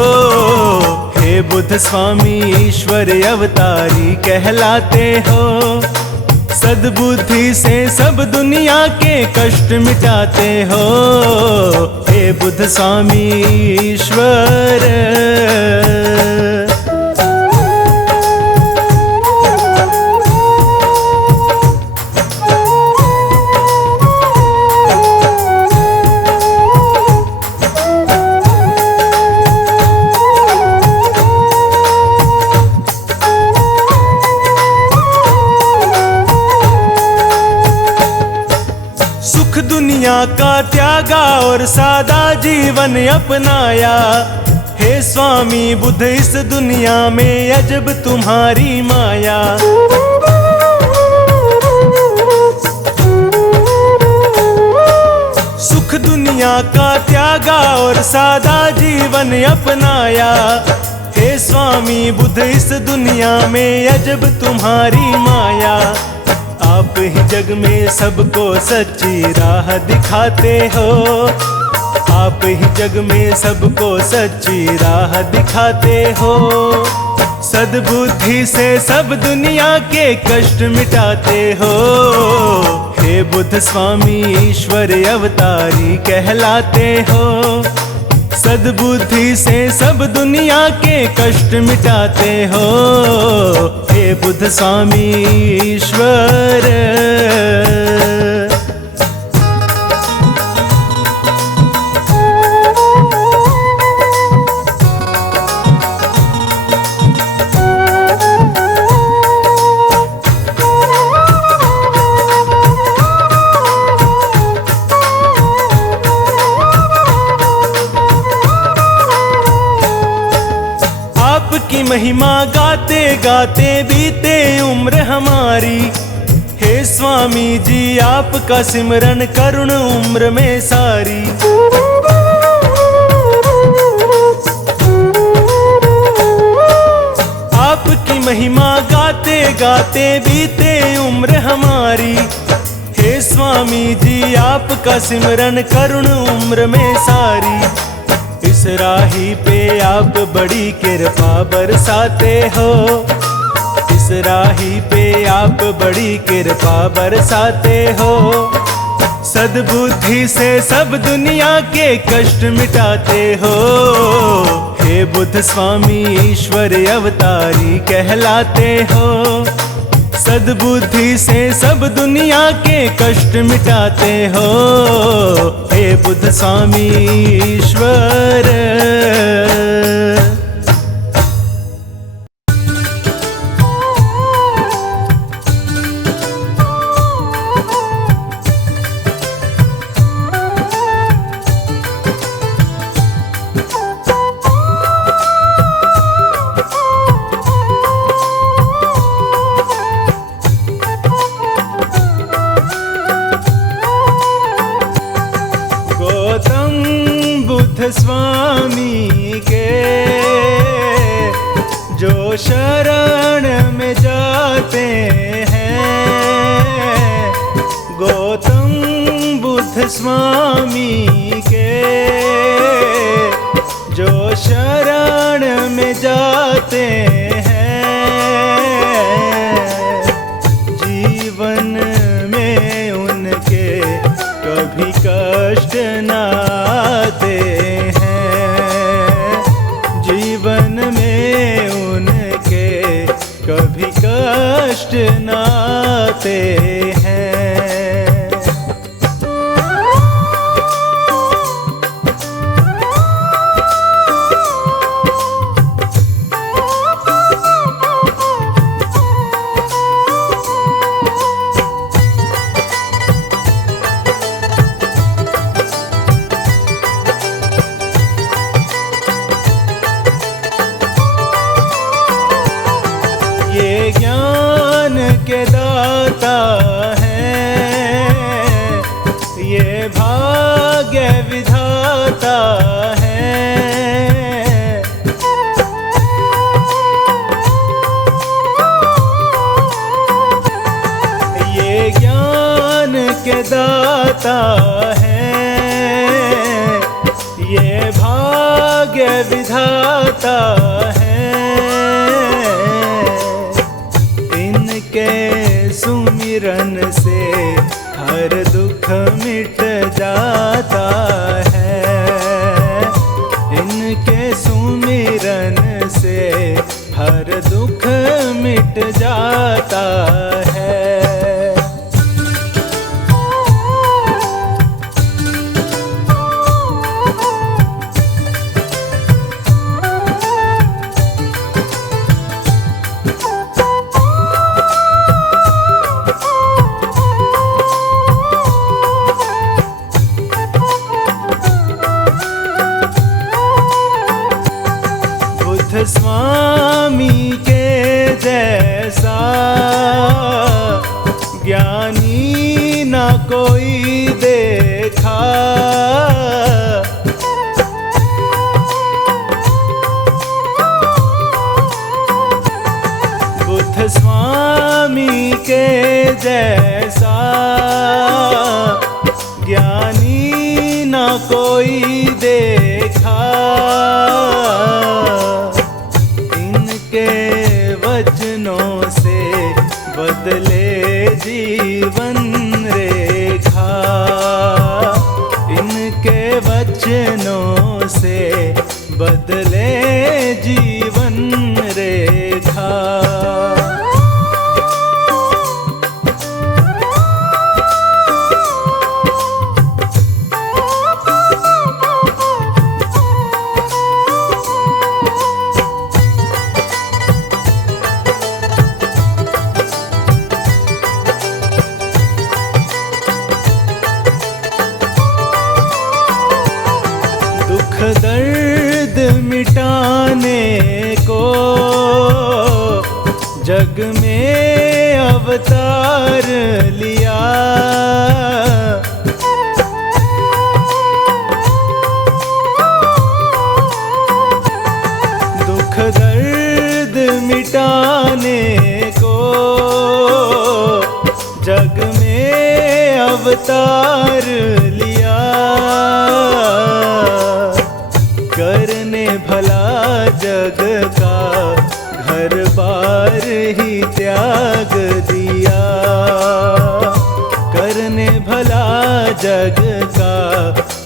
हे बुद्ध स्वामी ईश्वर अवतारी कहलाते हो। सद्बुद्धि से सब दुनिया के कष्ट मिटाते हो। हे बुद्ध स्वामी ईश्वर। सुख दुनिया का त्यागा और सादा जीवन अपनाया। हे स्वामी बुद्ध इस दुनिया में अजब तुम्हारी माया। सुख दुनिया का त्यागा और सादा जीवन अपनाया। हे स्वामी बुद्ध इस दुनिया में अजब तुम्हारी माया। आप ही जग में सबको सच्ची राह दिखाते हो। आप ही जग में सबको सच्ची राह दिखाते हो। सद्बुद्धि से सब दुनिया के कष्ट मिटाते हो। हे बुद्ध स्वामी ईश्वर अवतारी कहलाते हो। सद्बुद्धि से सब दुनिया के कष्ट मिटाते हो। हे बुद्ध स्वामी ईश्वर। महिमा गाते गाते बीते उम्र हमारी। हे स्वामी जी आपका सिमरन करुण उम्र में सारी। आपकी महिमा गाते गाते बीते उम्र हमारी। हे स्वामी जी आपका सिमरन करुण उम्र में सारी। इस राही पे आप बड़ी कृपा बरसाते हो। इस राही पे आप बड़ी कृपा बरसाते हो। सद्बुद्धि से सब दुनिया के कष्ट मिटाते हो। हे बुद्ध स्वामी ईश्वर अवतारी कहलाते हो। सद्बुद्धि से सब दुनिया के कष्ट मिटाते हो। हे बुद्ध स्वामी ईश्वर। स्वामी के जो शरण में जाते हैं। गौतम बुद्ध स्वामी के जो शरण में जाते हैं। जीवन में उनके कभी कष्ट न आते हैं। जीवन में उनके कभी कष्ट न आते हैं। ये ज्ञान के दाता हैं। ये भाग्य विधाता हैं। ये ज्ञान के दाता हैं। ये भाग्य विधाता हैं। इनके सुमिरन से हर दुख मिट जाता है। इनके सुमिरन से हर दुख मिट जाता है। बुद्ध स्वामी के जैसा ज्ञानी ना कोई देखा। बुद्ध स्वामी के जैसा ज्ञानी ना कोई देखा। इनके वचनों से बदले जीवन रेखा। इनके वचनों से बदले जीवन रेखा। दुख दर्द मिटाने को जग में अवतार लिया। दुख दर्द मिटाने को जग में अवतार लिया। करने भला जग का घर बार ही त्याग दिया। करने भला जग का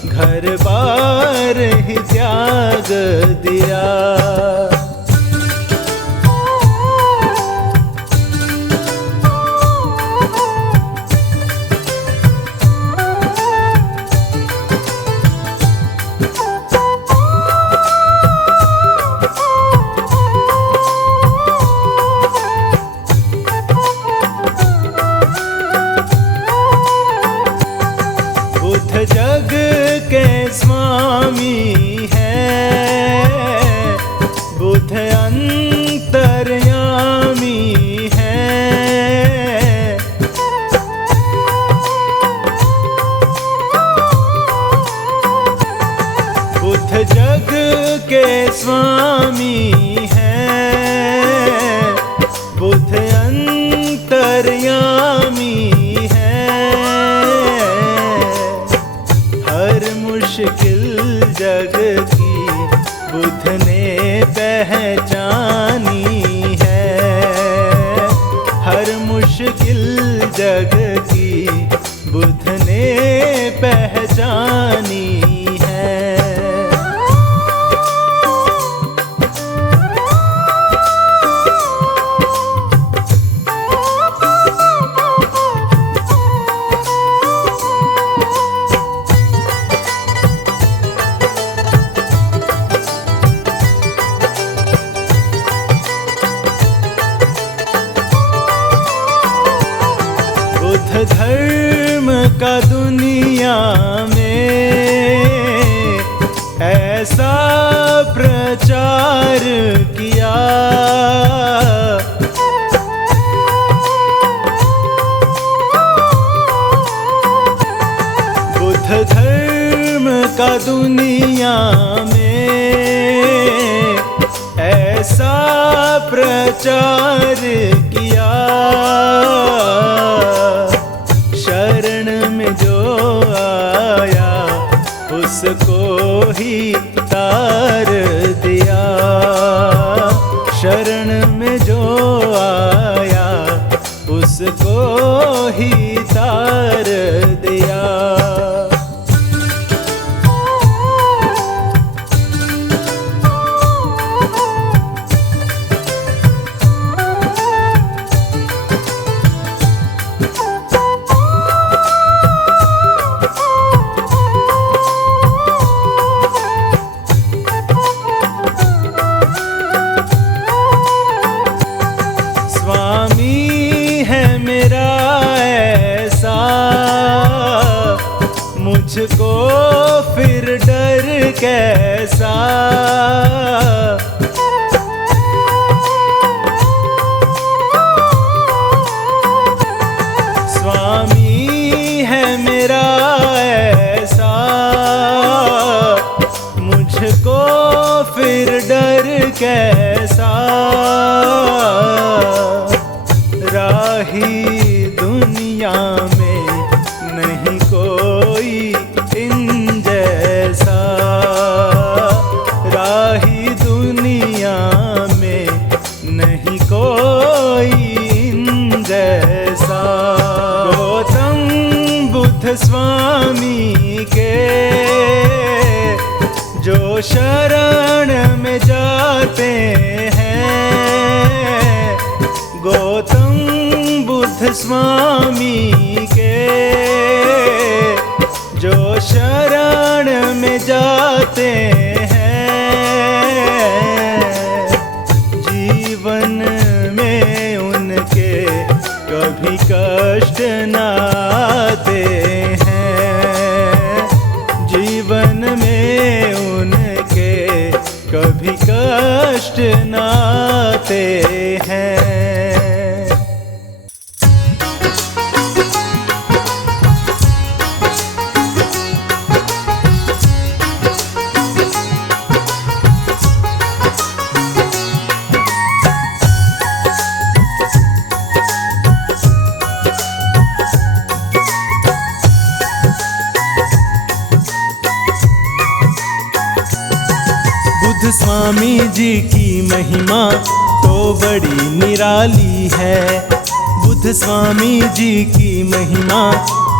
घर बार ही त्याग दिया। बुद्ध जग के स्वामी हैं, बुद्ध अंतर्यामी हैं। बुद्ध जग के स्वामी हैं, बुद्ध अंतर्यामी मुश्किल जग की बुद्ध ने पहचानी है। हर मुश्किल जग की बुद्ध ने पहचानी है। बुद्ध धर्म का दुनिया में ऐसा प्रचार किया। बुद्ध धर्म का दुनिया में ऐसा प्रचार किया। शरण में जो आया उसको ही तार दिया। शरण में जो आया उसको ही तार दिया। स्वामी है मेरा ऐसा, मुझको फिर डर कैसा। स्वामी है मेरा ऐसा, मुझको फिर डर कैसा। राही दुनिया में नहीं कोई इन जैसा। राही दुनिया में नहीं कोई इन जैसा। गौतम बुद्ध स्वामी के जो शरण में जाते हैं, गौतम बुद्ध स्वामी के जो शरण में जाते हैं, जीवन में उनके कभी कष्ट न आते हैं। जीवन में उनके कभी कष्ट न आते हैं। बुद्ध स्वामी जी की महिमा तो बड़ी निराली है। बुद्ध स्वामी जी की महिमा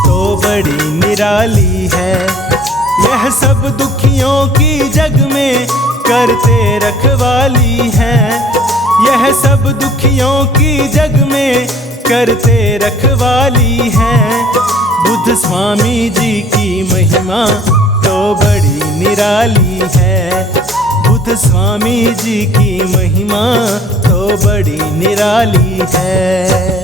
तो बड़ी निराली है। यह सब दुखियों की जग में करते रखवाली है। यह सब दुखियों की जग में करते रखवाली है। बुद्ध स्वामी जी की महिमा तो बड़ी निराली है। बुद्ध स्वामी जी की महिमा तो बड़ी निराली है।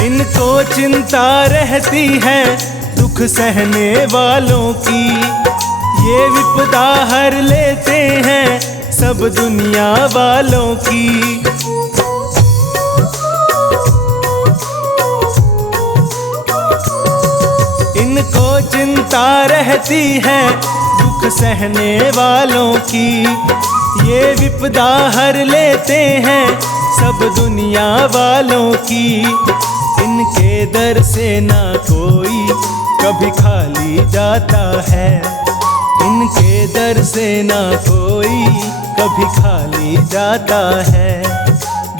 इनको चिंता रहती है दुख सहने वालों की। ये विपदा हर लेते हैं सब दुनिया वालों की। इनको चिंता रहती है दुख सहने वालों की। ये विपदा हर लेते हैं सब दुनिया वालों की। इनके दर से ना कोई कभी खाली जाता है। इनके दर से ना कोई कभी खाली जाता है।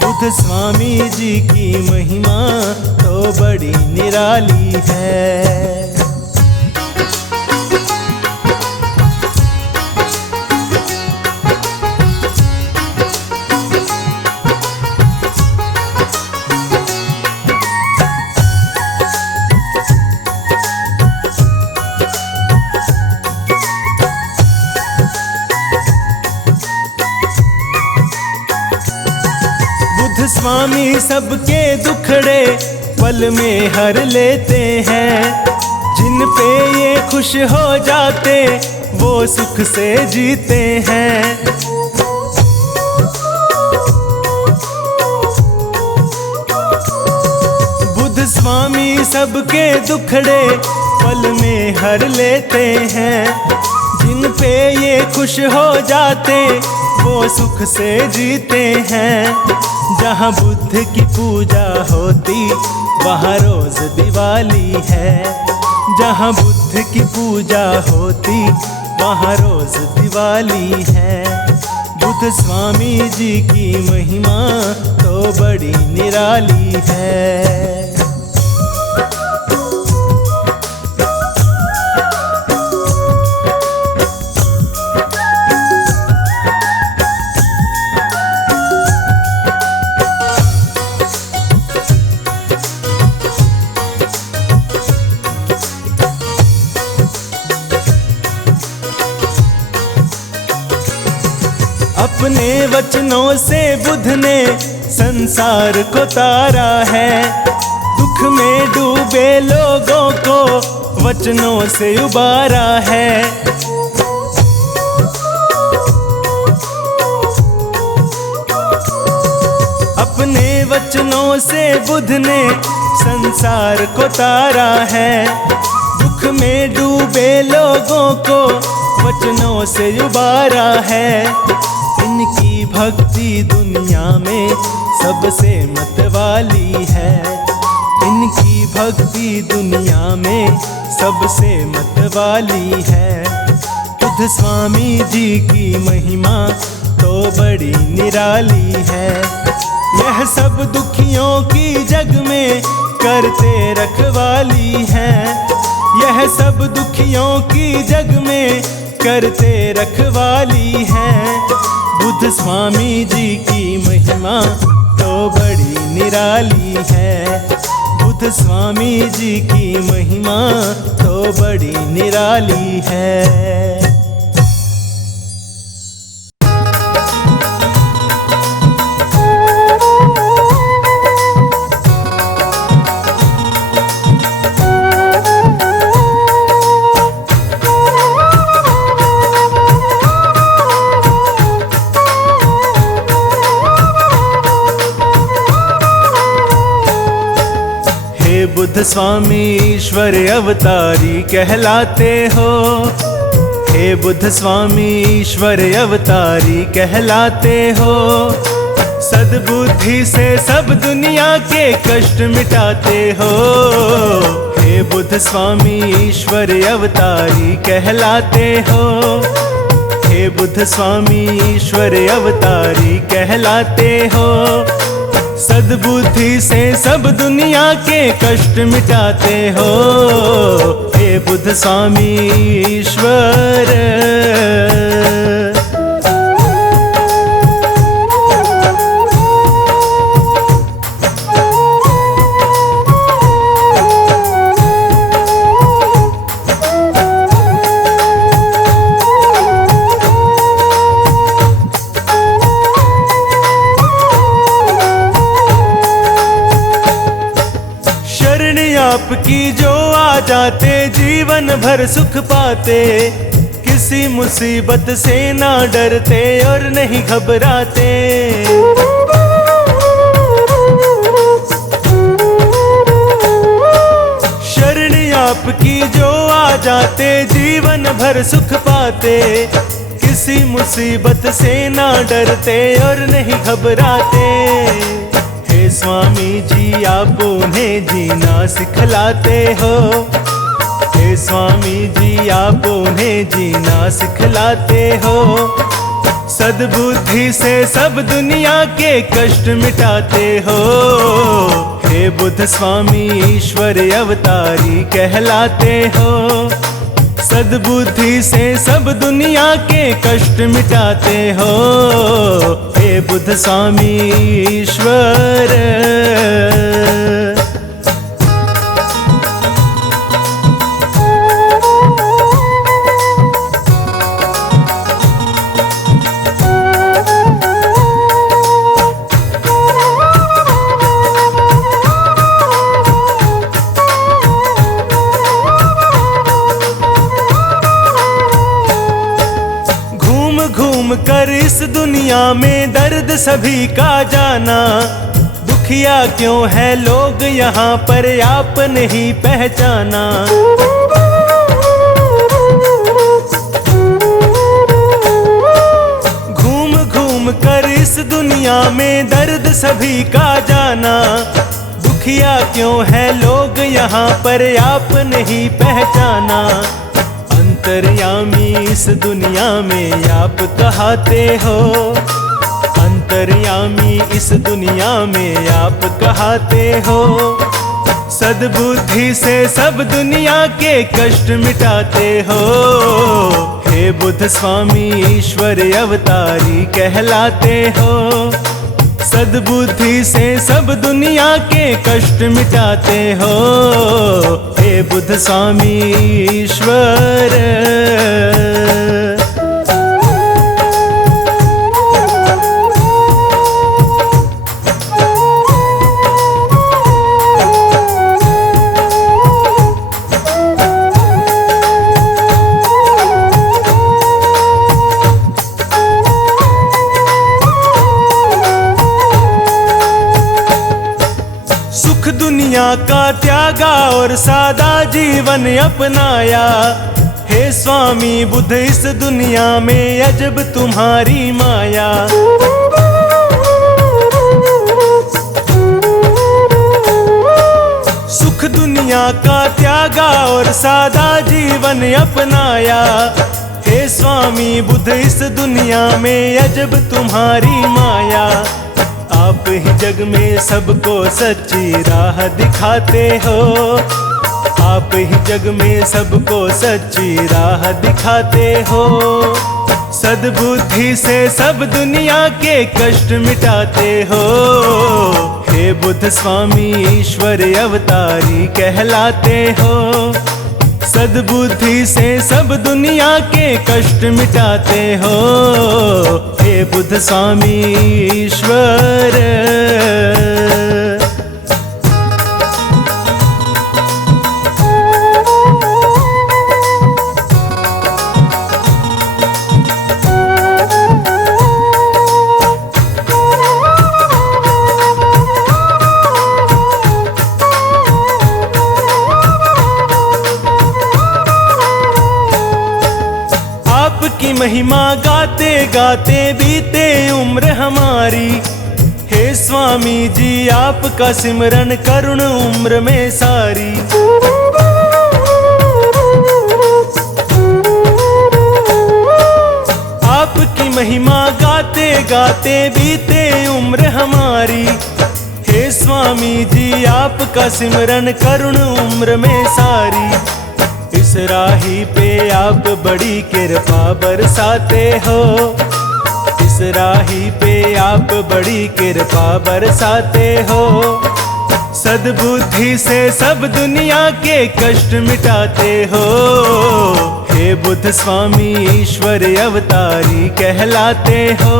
बुद्ध स्वामी जी की महिमा तो बड़ी निराली है। बुद्ध स्वामी सबके दुखड़े पल में हर लेते हैं। जिन पे ये खुश हो जाते वो सुख से जीते हैं। बुद्ध स्वामी सबके दुखड़े पल में हर लेते हैं। जिन पे ये खुश हो जाते वो सुख से जीते हैं। जहाँ बुद्ध की पूजा होती वहाँ रोज दिवाली है। जहाँ बुद्ध की पूजा होती वहाँ रोज दिवाली है। बुद्ध स्वामी जी की महिमा तो बड़ी निराली है। अपने वचनों से बुद्ध ने संसार को तारा है। दुख में डूबे लोगों को वचनों से उबारा है। अपने वचनों से बुद्ध ने संसार को तारा है। दुख में डूबे लोगों को वचनों से उबारा है। इनकी भक्ति दुनिया में सबसे मतवाली है। इनकी भक्ति दुनिया में सबसे मतवाली है। बुद्ध स्वामी जी की महिमा तो बड़ी निराली है। यह सब दुखियों की जग में करते रखवाली है। यह सब दुखियों की जग में करते रखवाली है। बुद्ध स्वामी जी की महिमा तो बड़ी निराली है। बुद्ध स्वामी जी की महिमा तो बड़ी निराली है। बुद्ध स्वामी ईश्वर अवतारी कहलाते हो। हे बुद्ध स्वामी ईश्वर अवतारी कहलाते हो। सद्बुद्धि से सब दुनिया के कष्ट मिटाते हो। हे बुद्ध स्वामी ईश्वर अवतारी कहलाते हो। हे बुद्ध स्वामी ईश्वर अवतारी कहलाते हो। सद्बुद्धि से सब दुनिया के कष्ट मिटाते हो। हे बुद्ध स्वामी ईश्वर। आपकी जो आ जाते जीवन भर सुख पाते। किसी मुसीबत से ना डरते और नहीं घबराते। शरण आपकी जो आ जाते जीवन भर सुख पाते। किसी मुसीबत से ना डरते और नहीं घबराते। स्वामी जी आप उन्हें जीना सिखलाते हो। हे स्वामी जी आप उन्हें जीना सिखलाते हो। सद्बुद्धि से सब दुनिया के कष्ट मिटाते हो। हे बुद्ध स्वामी ईश्वर अवतारी कहलाते हो। सद्बुद्धि से सब दुनिया के कष्ट मिटाते हो। हे बुद्ध स्वामी ईश्वर। कर इस दुनिया में दर्द सभी का जाना। दुखिया क्यों है लोग यहाँ पर आप नहीं पहचाना। घूम घूम कर इस दुनिया में दर्द सभी का जाना। दुखिया क्यों है लोग यहाँ पर आप नहीं पहचाना। अंतर्यामी इस दुनिया में आप कहाते हो। अंतर्यामी इस दुनिया में आप कहाते हो। सद्बुद्धि से सब दुनिया के कष्ट मिटाते हो। हे बुद्ध स्वामी ईश्वर अवतारी कहलाते हो। सद्बुद्धि से सब दुनिया के कष्ट मिटाते हो। हे बुद्ध स्वामी ईश्वर। सुख दुनिया का त्यागा और सादा जीवन अपनाया। हे स्वामी बुद्ध इस दुनिया में अजब तुम्हारी माया। सुख दुनिया का त्यागा और सादा जीवन अपनाया। हे स्वामी बुद्ध इस दुनिया में अजब तुम्हारी माया। आप ही जग में सबको सच्ची राह दिखाते हो। आप ही जग में सबको सच्ची राह दिखाते हो। सद्बुद्धि से सब दुनिया के कष्ट मिटाते हो। हे बुद्ध स्वामी ईश्वर अवतारी कहलाते हो। सद्बुद्धि से सब दुनिया के कष्ट मिटाते हो। हे बुद्ध स्वामी ईश्वर। महिमा गाते गाते बीते उम्र हमारी। हे स्वामी जी आपका सिमरन करुण उम्र में सारी। आपकी महिमा गाते गाते बीते उम्र हमारी। हे स्वामी जी आपका सिमरन करुण उम्र में सारी। इस राही पे आप बड़ी कृपा बरसाते हो। इस राही पे आप बड़ी कृपा बरसाते हो। सद्बुद्धि से सब दुनिया के कष्ट मिटाते हो। हे बुद्ध स्वामी ईश्वर अवतारी कहलाते हो।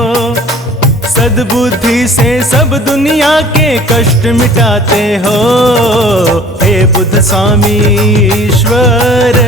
सद्बुद्धि से सब दुनिया के कष्ट मिटाते हो। हे बुद्ध स्वामी ईश्वर।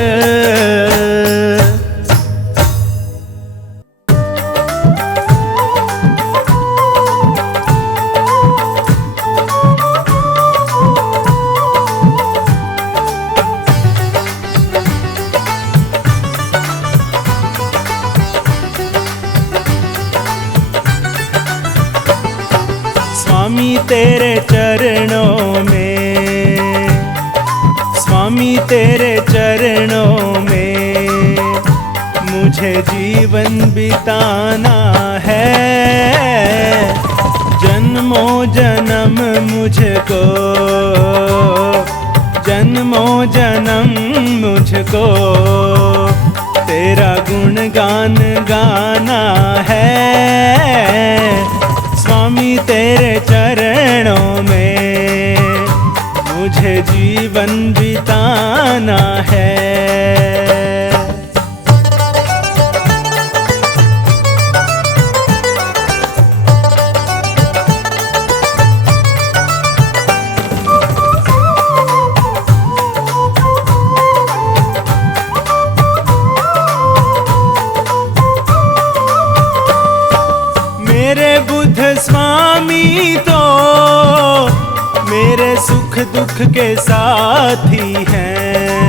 स्वामी तेरे चरणों में, स्वामी तेरे चरणों में मुझे जीवन बिताना है। जन्मों जन्म मुझको, जन्मों जन्म मुझको तेरा गुणगान गाना है। स्वामी तेरे चरणों में मुझे जीवन बिताना है। मेरे बुद्ध स्वामी तो मेरे सुख दुख के साथी हैं।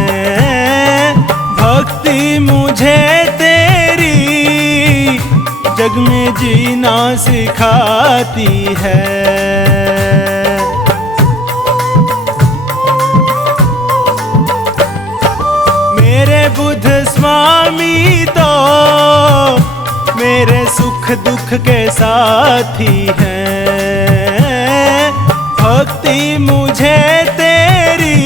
भक्ति मुझे तेरी जग में जीना सिखाती है। मेरे बुद्ध स्वामी तो मेरे सुख दुख के साथी हैं। भक्ति मुझे तेरी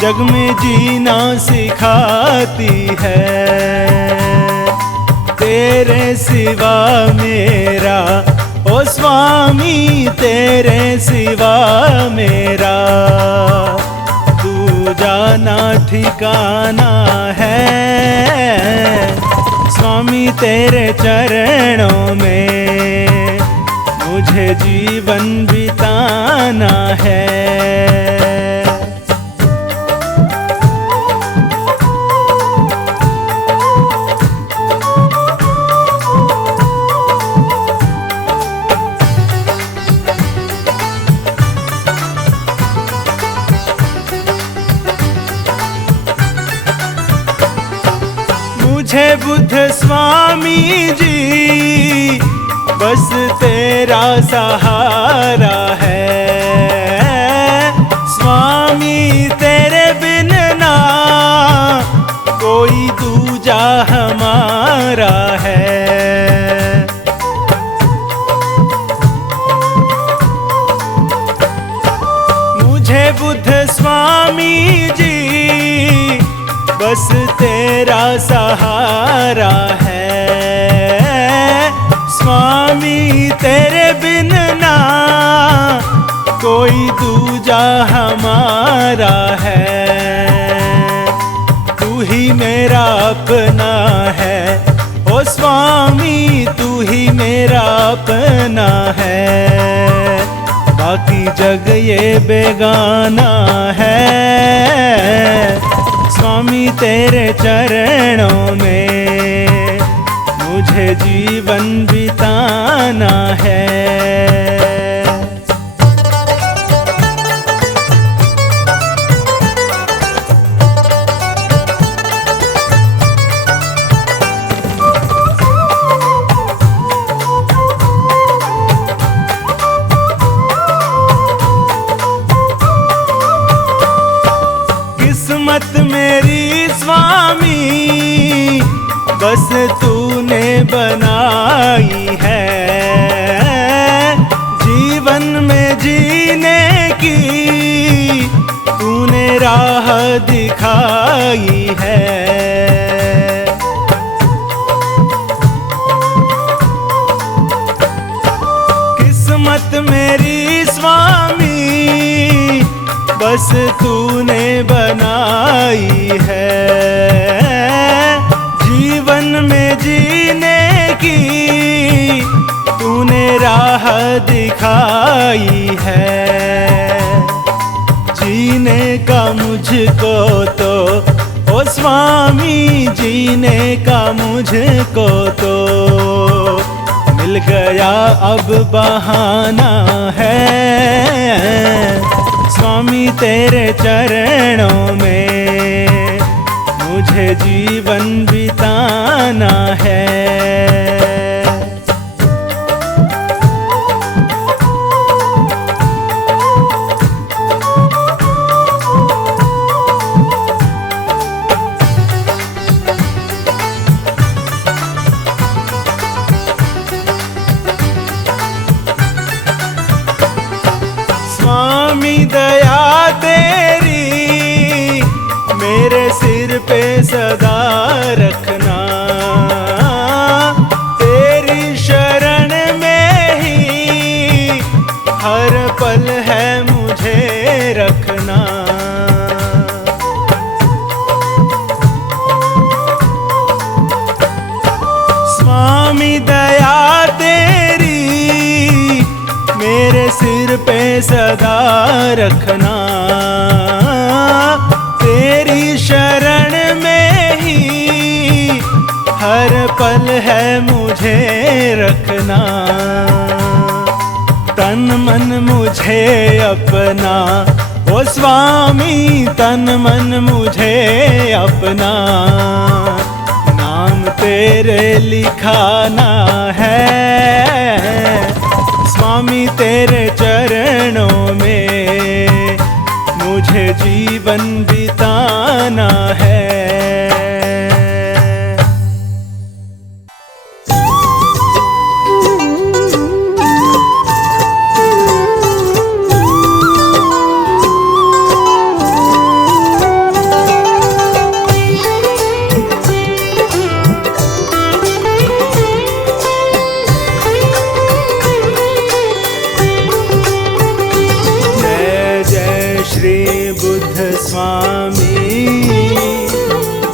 जग में जीना सिखाती है। तेरे सिवा मेरा ओ स्वामी तेरे सिवा मेरा तू जाना ठिकाना है। स्वामी तेरे चरणों में मुझे जीवन बिताना है। मुझे बुद्ध स्वामी जी बस तेरा सहारा है। स्वामी तेरे बिन ना कोई दूजा हमारा है। मुझे बुद्ध स्वामी जी बस तेरा सहारा है। स्वामी तेरे बिन ना कोई दूजा हमारा है। तू ही मेरा अपना है ओ स्वामी तू ही मेरा अपना है। बाकी जग ये बेगाना है। स्वामी तेरे चरणों में मुझे जीवन बिताना है। बस तूने बनाई है, जीवन में जीने की तूने राह दिखाई है। किस्मत मेरी स्वामी बस तूने बनाई है, जीवन में जीने की तूने राह दिखाई है। जीने का मुझको तो ओ स्वामी, जीने का मुझको तो मिल गया अब बहाना है। स्वामी तेरे चरणों में मुझे जीवन बिताना है। स्वामी दया तेरी मेरे सिर पे सदा रखना, तेरी शरण में ही हर पल है मुझे रखना। स्वामी दया तेरी मेरे सिर पे सदा रखना, तेरी शरण में ही हर पल है मुझे रखना। तन मन मुझे अपना ओ स्वामी, तन मन मुझे अपना नाम तेरे लिखाना है। स्वामी तेरे चरणों में मुझे जीवन बिताना है।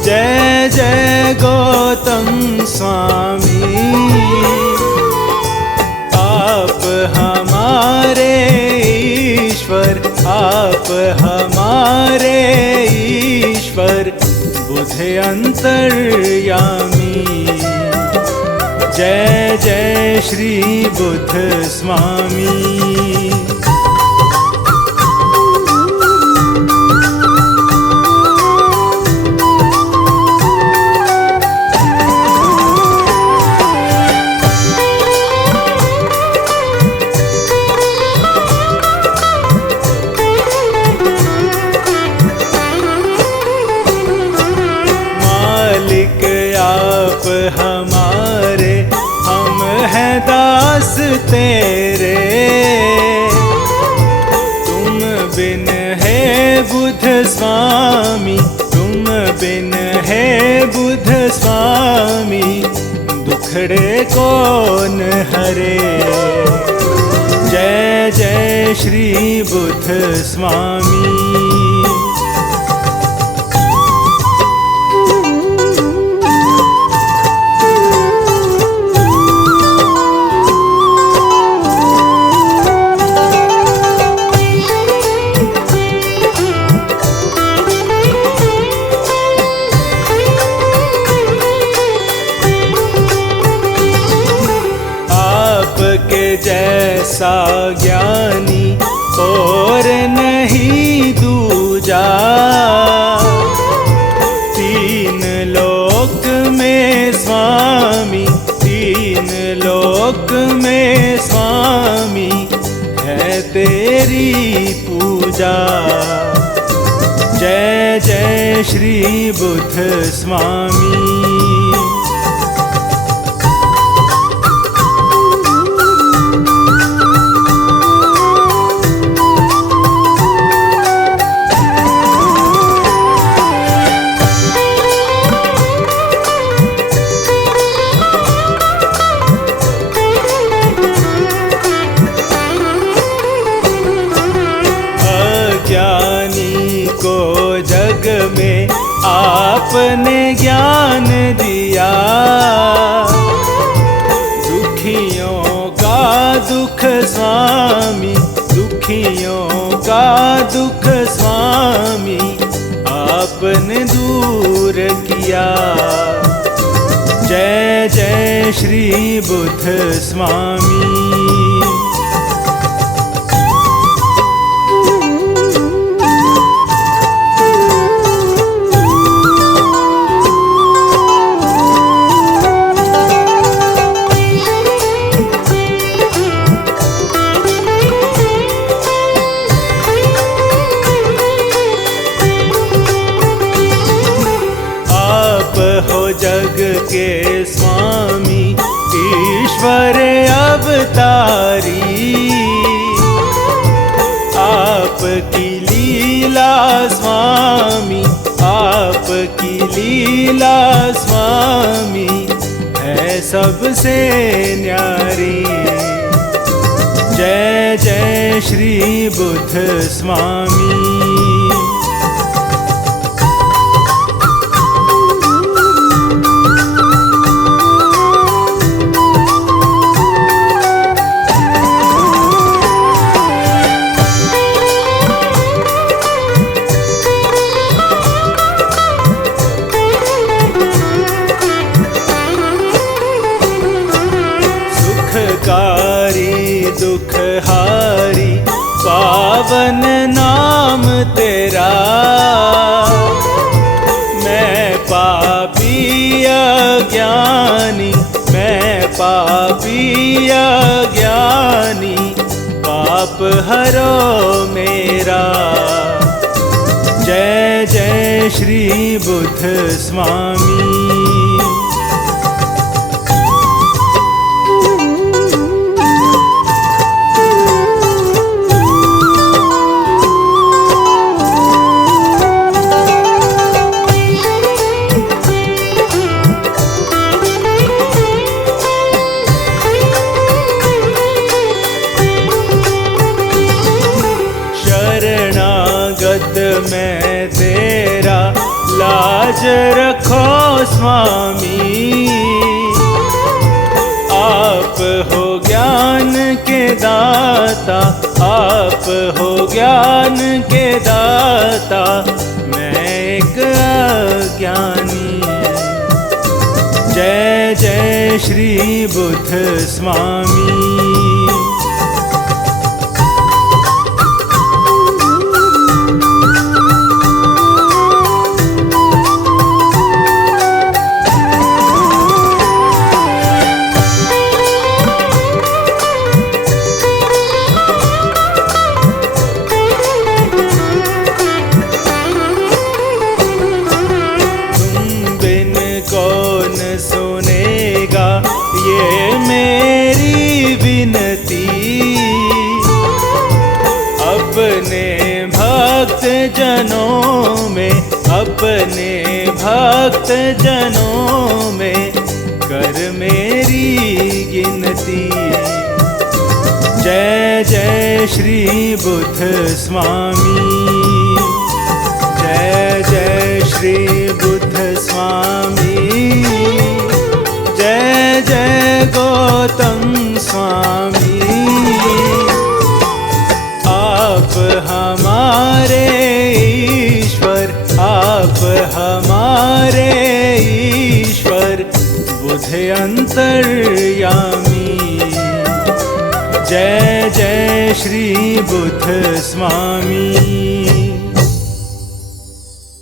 जय जय गौतम स्वामी, आप हमारे ईश्वर, आप हमारे ईश्वर बुद्ध अंतर्यामी। जय जय श्री बुद्ध स्वामी। हमारे हम हैं दास तेरे, तुम बिन है बुद्ध स्वामी, तुम बिन है बुद्ध स्वामी दुखड़े कौन हरे। जय जय श्री बुद्ध स्वामी। जय जय श्री बुद्ध स्वामी। जैसा ज्ञानी और नहीं दूजा, तीन लोक में स्वामी, तीन लोक में स्वामी है तेरी पूजा। जय जय श्री बुद्ध स्वामी। जग में आपने ज्ञान दिया। दुखियों का दुख स्वामी, दुखियों का दुख स्वामी आपने दूर किया। जय जय श्री बुद्ध स्वामी। जग के स्वामी ईश्वर अवतारी, आपकी लीला स्वामी, आपकी लीला स्वामी है सबसे न्यारी। जय जय श्री बुद्ध स्वामी। सुखकारी दुखहारी पावन नाम तेरा। मैं पापी अज्ञानी, मैं पापी अज्ञानी, पाप हरो मेरा। जय जय श्री बुद्ध स्वामी। मैं तेरा लाज रखो स्वामी। आप हो ज्ञान के दाता, आप हो ज्ञान के दाता, मैं एक अज्ञानी। जय जय श्री बुद्ध स्वामी। कौन सुनेगा ये मेरी विनती। अपने भक्त जनों में, अपने भक्त जनों में कर मेरी गिनती। जय जय श्री बुद्ध स्वामी। जय जय श्री बुद्ध स्वामी। जय जय गौतम स्वामी। आप हमारे ईश्वर, आप हमारे ईश्वर, बुद्ध अंतर्यामी। जय जय श्री बुद्ध स्वामी।